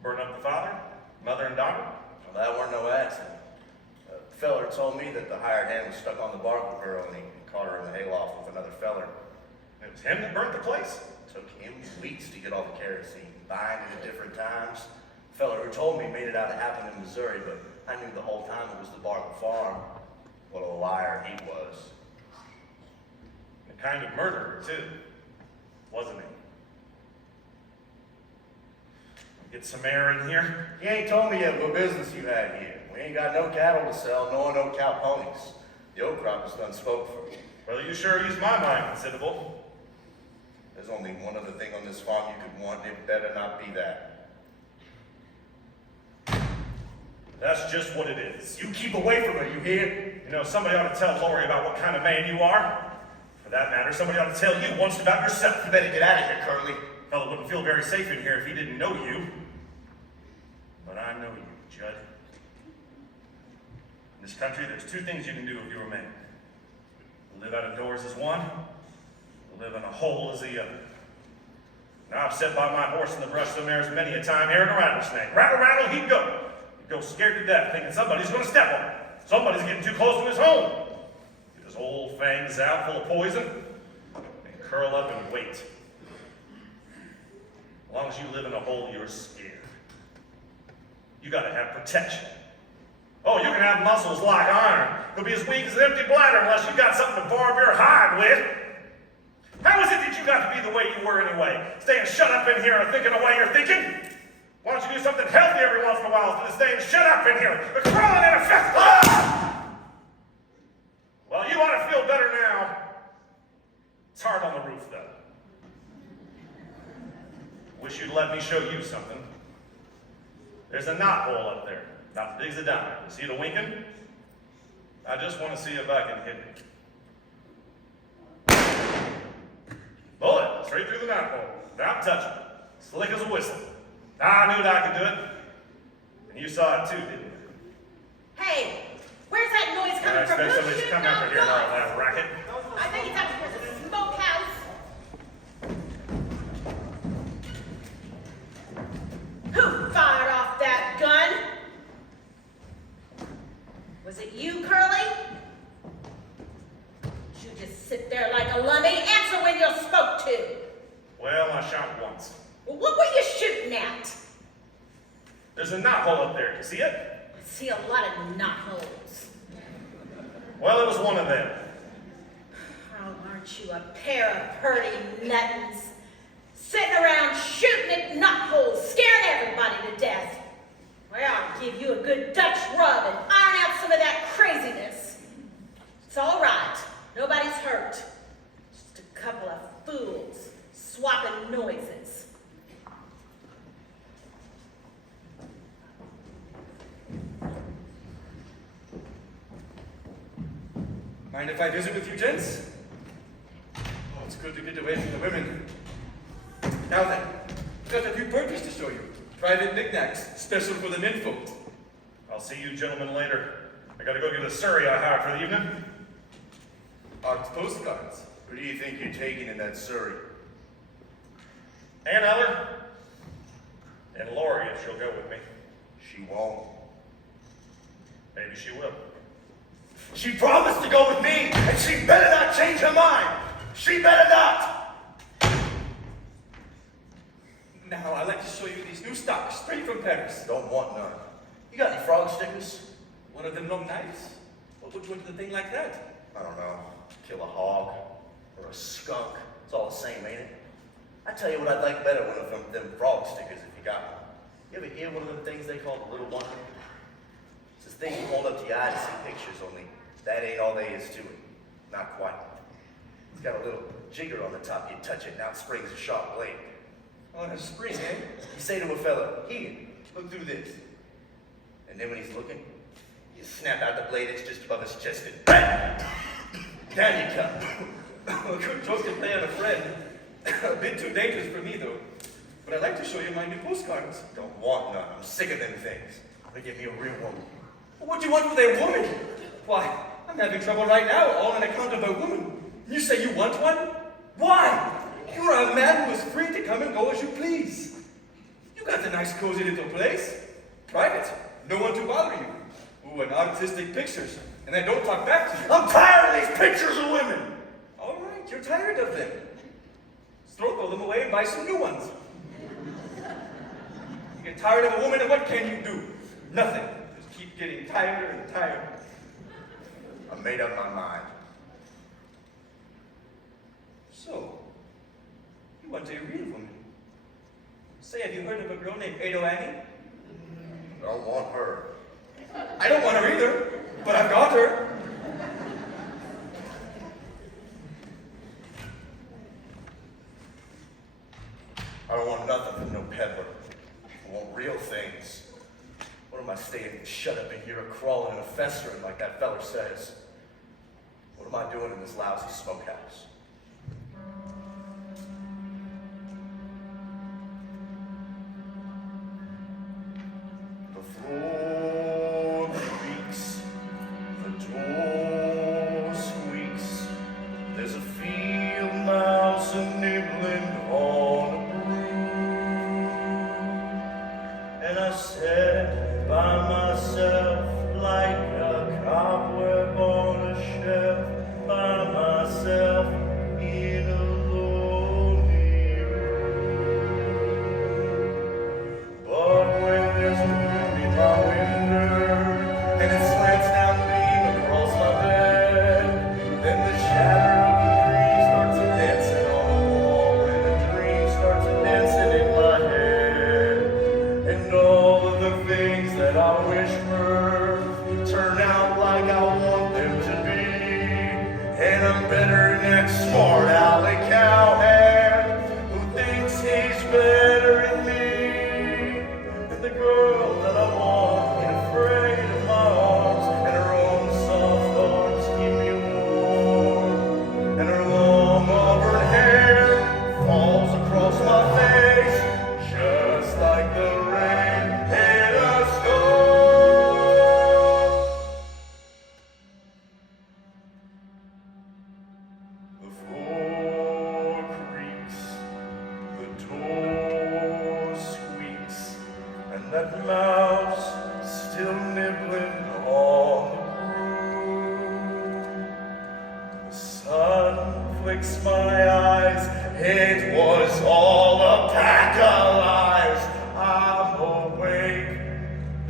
Burned up the father, mother, and daughter. Well, that weren't no accident. A feller told me that the hired hand was stuck on the Bartlett girl and he caught her in the hayloft with another feller. It was him that burnt the place? Took him weeks to get all the kerosene, buying it at different times. The feller who told me made it out it happened in Missouri, but I knew the whole time it was the Bartlett farm. What a liar he was. A kind of murderer, too. Wasn't he? Get some air in here. He ain't told me yet what business you had here. We ain't got no cattle to sell, nor no cow ponies. The old crop is done spoke for me. Well, you sure used my mind considerable. There's only one other thing on this farm you could want, and it better not be that. That's just what it is. You keep away from her, you hear? You know, somebody ought to tell Lori about what kind of man you are. For that matter, somebody ought to tell you once about yourself. You better get out of here, Curly. Fellow wouldn't feel very safe in here if he didn't know you. But I know you, Judd. In this country, there's two things you can do if you're a man. Live out of doors as one, live in a hole as the other. Now I've sat by my horse in the brush some airs many a time hearing a rattlesnake. Rattle, rattle, he'd go. He'd go scared to death, thinking somebody's going to step on him. Somebody's getting too close to his home. Get his old fangs out full of poison and curl up and wait. As long as you live in a hole, you're scared. You gotta have protection. Oh, you can have muscles like iron. You'll be as weak as an empty bladder unless you got something to barb your hide with. How is it that you got to be the way you were anyway? Staying shut up in here and thinking the way you're thinking? Why don't you do something healthy every once in a while instead of staying shut up in here? But crawling in a fist. Ah! Well, you ought to feel better now. It's hard on the roof, though. Wish you'd let me show you something. There's a knot hole up there, about as big as a dime. You see it winking? I just want to see if I can hit it. Bullet, straight through the knot hole, without touching it. Slick as a whistle. I knew that I could do it. And you saw it too, didn't you? Hey, where's that noise I coming from? expect Who's somebody's shooting come after here and all outside? that racket. I think it's upstairs at the smokehouse. Who fired off that gun? Was it you, Curly? You just sit there like a lummy. Answer when you're spoke to. Well, I shot once. Well, what were you shooting at? There's a knot hole up there. You see it? I see a lot of knot holes. Well, it was one of them. Oh, aren't you a pair of purty nuttons? Sitting around shooting at knot holes, scaring everybody to death. Well, I'll give you a good Dutch rub and iron out some of that craziness. It's all right. Nobody's hurt. Just a couple of fools swapping noises. Mind if I visit with you, gents? Oh, it's good to get away from the women. Now then, I've got a few portraits to show you. Private knickknacks, special for the men folk. I'll see you gentlemen later. I gotta go get a surrey I hired for the evening. Art postcards. Who do you think you're taking in that Surrey? Ann Eller and Lori, if she'll go with me. She won't. Maybe she will. She promised to go with me, and she better not change her mind. She better not. Now, I'd like to show you these new stocks, straight from Paris. Don't want none. You got any frog stickers? One of them long knives. What would you want with a thing like that? I don't know. Kill a hog or a skunk. It's all the same, ain't it? I tell you what I'd like better, one of them frog stickers if you got one. You ever hear one of them things they call the little one? It's this thing you hold up to your eye to see pictures, only that ain't all there is to it. Not quite. It's got a little jigger on the top. You touch it, and out springs a sharp blade. On a spring, eh? You say to a fella, here, look through this. And then when he's looking, you snap out the blade, it's just above his chest, and bang! Down you come. A good joke to play on a friend. A bit too dangerous for me, though. But I'd like to show you my new postcards. Don't want none. I'm sick of them things. They give me a real woman. What do you want with a woman? Why, I'm having trouble right now, all on account of a woman. You say you want one? Why? You're a man who is free to come and go as you please. You got a nice cozy little place. Private. No one to bother you. Ooh, and artistic pictures. And I don't talk back to you. I'm tired of these pictures of women. All right, you're tired of them. Throw them away and buy some new ones. You get tired of a woman, and what can you do? Nothing. Just keep getting tired and tired. I made up my mind. So, you want a real woman? Say, have you heard of a girl named Ado Annie? I don't want her. I don't want her either, but I've got her. I don't want nothing from no peddler. I want real things. What am I staying shut up in here or crawling and festering like that feller says? What am I doing in this lousy smokehouse? The floor creaks, the door squeaks. There's a field mouse nibbling on a broom, and I sat by myself like a cobweb on a shelf, by myself in a lonely room. But when there's a moon in my window and it slants down the beam across my bed, then the shadow of the tree starts a dancing on the wall, and a dream starts a dancing in my head, and all of the things that I wish for turn out like I want them to be, and I'm better than that smart alley cowhand who thinks he's better than me, and the girl that I want ain't afraid of my arms, and her own soft arms keep me warm, and her long auburn hair falls across my face just like the rain in a storm. The floor creaks, the door squeaks, and that mouse still nibbling on the broom. The sun flicks my eyes, it was all a pack of lies. I'm awake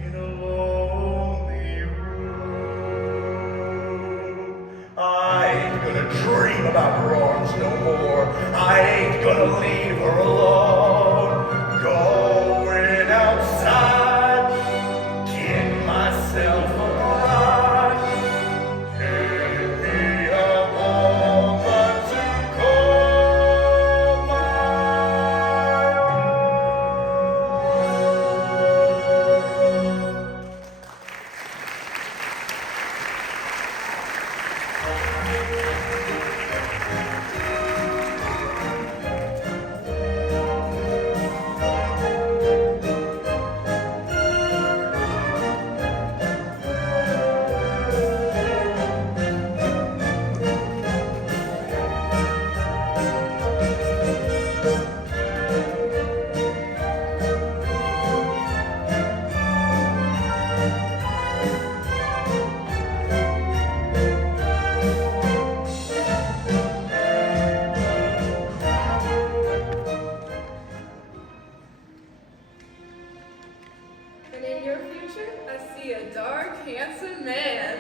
in a lonely room. I ain't gonna dream about her arms no more. I ain't gonna leave her alone. Going outside, get myself a ride. Give me a woman to call my own. And in your future, I see a dark, handsome man.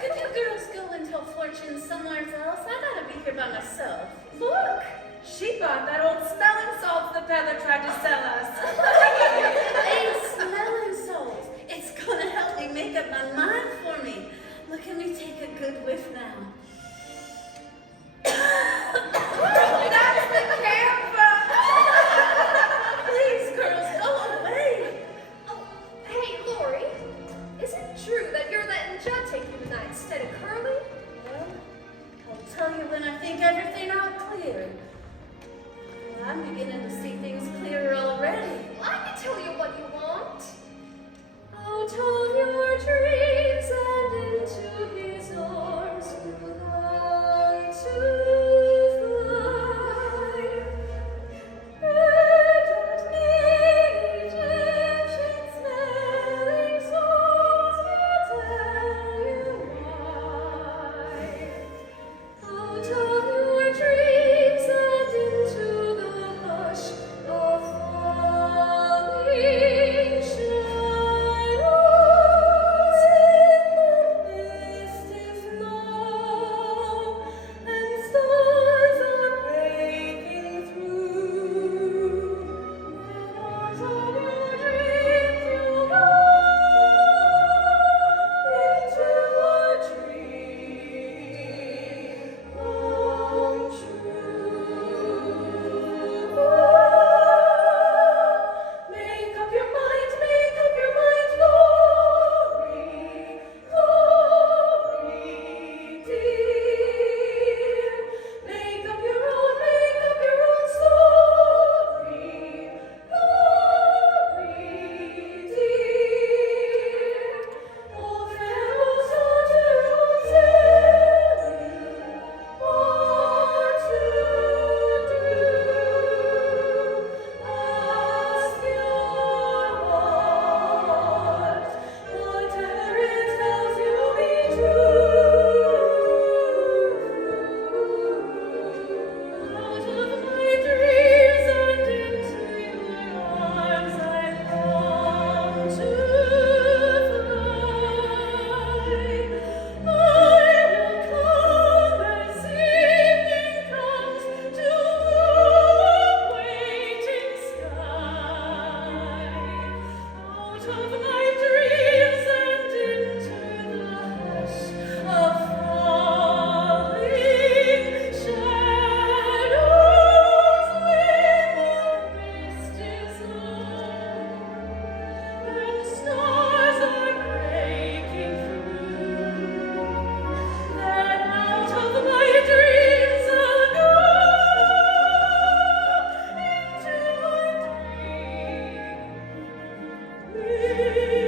Could you girls go and tell fortune somewhere else? I gotta be here by myself. Look, She bought that old smelling salts that Peddler tried to sell us. Ain't smelling salts. It's gonna help me make up my mind for me. Look at me take a good whiff now. That's the camphor. Please, girls, go away. Oh, hey, Lori. Is it true that you're letting Judd take you tonight instead of Curly? Well, I'll tell you when I think everything out clear. Well, I'm beginning to see things clearer already. Well, I can tell you what you want. Out of your dreams and into his arms you long to fly. And many Egyptian smelling salts will tell you why. Out of your dreams and into the hush of falling shadows, in the mist is low, and stars are breaking through. Out of your dreams you go into a dream come true. Make up your mind, Lori, dear. Make up your own story, Lori, dear. Old Pharaoh's daughter will tell you what to do. Ask your heart, whatever it tells you be true. Out of my dreams and into your arms I long to fly. I will come as evening comes to a waiting sky. Out of my dreams and into the hush of falling shadows, when the mist is low and stars are breaking through, then out of my dreams I'll go into a dream.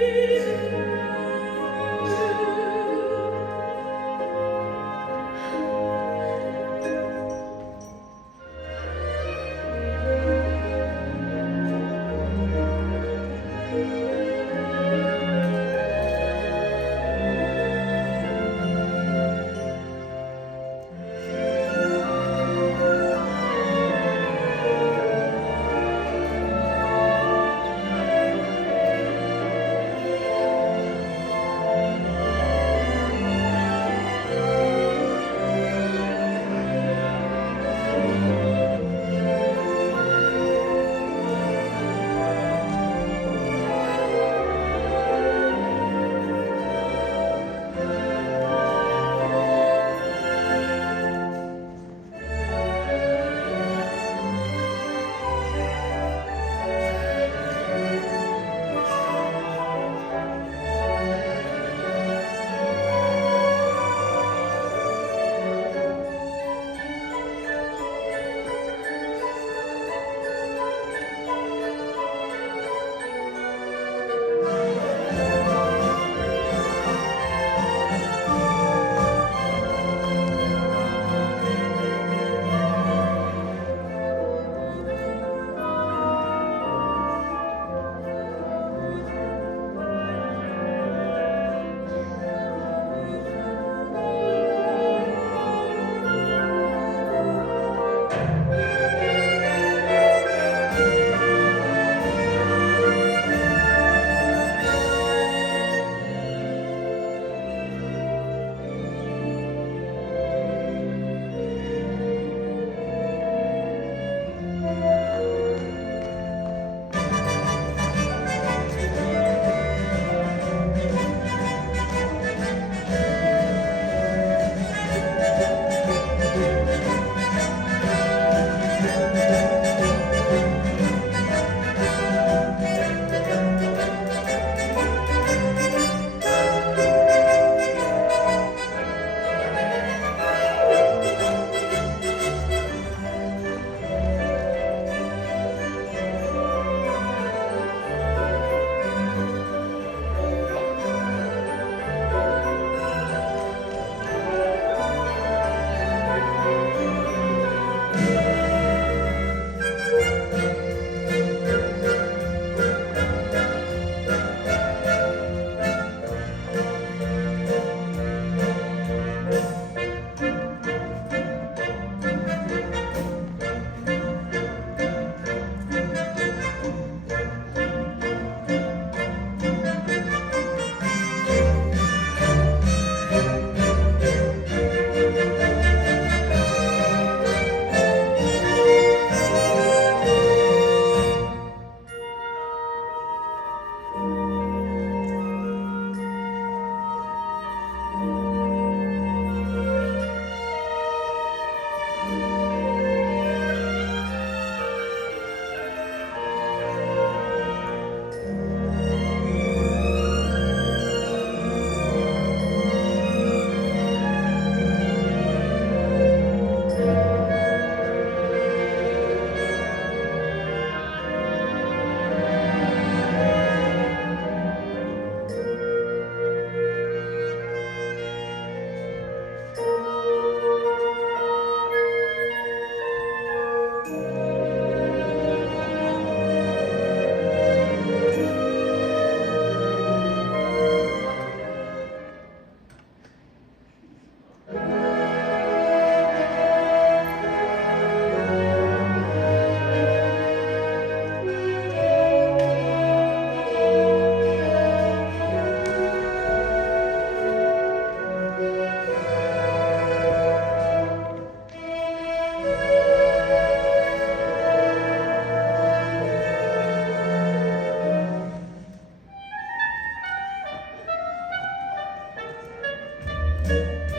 Thank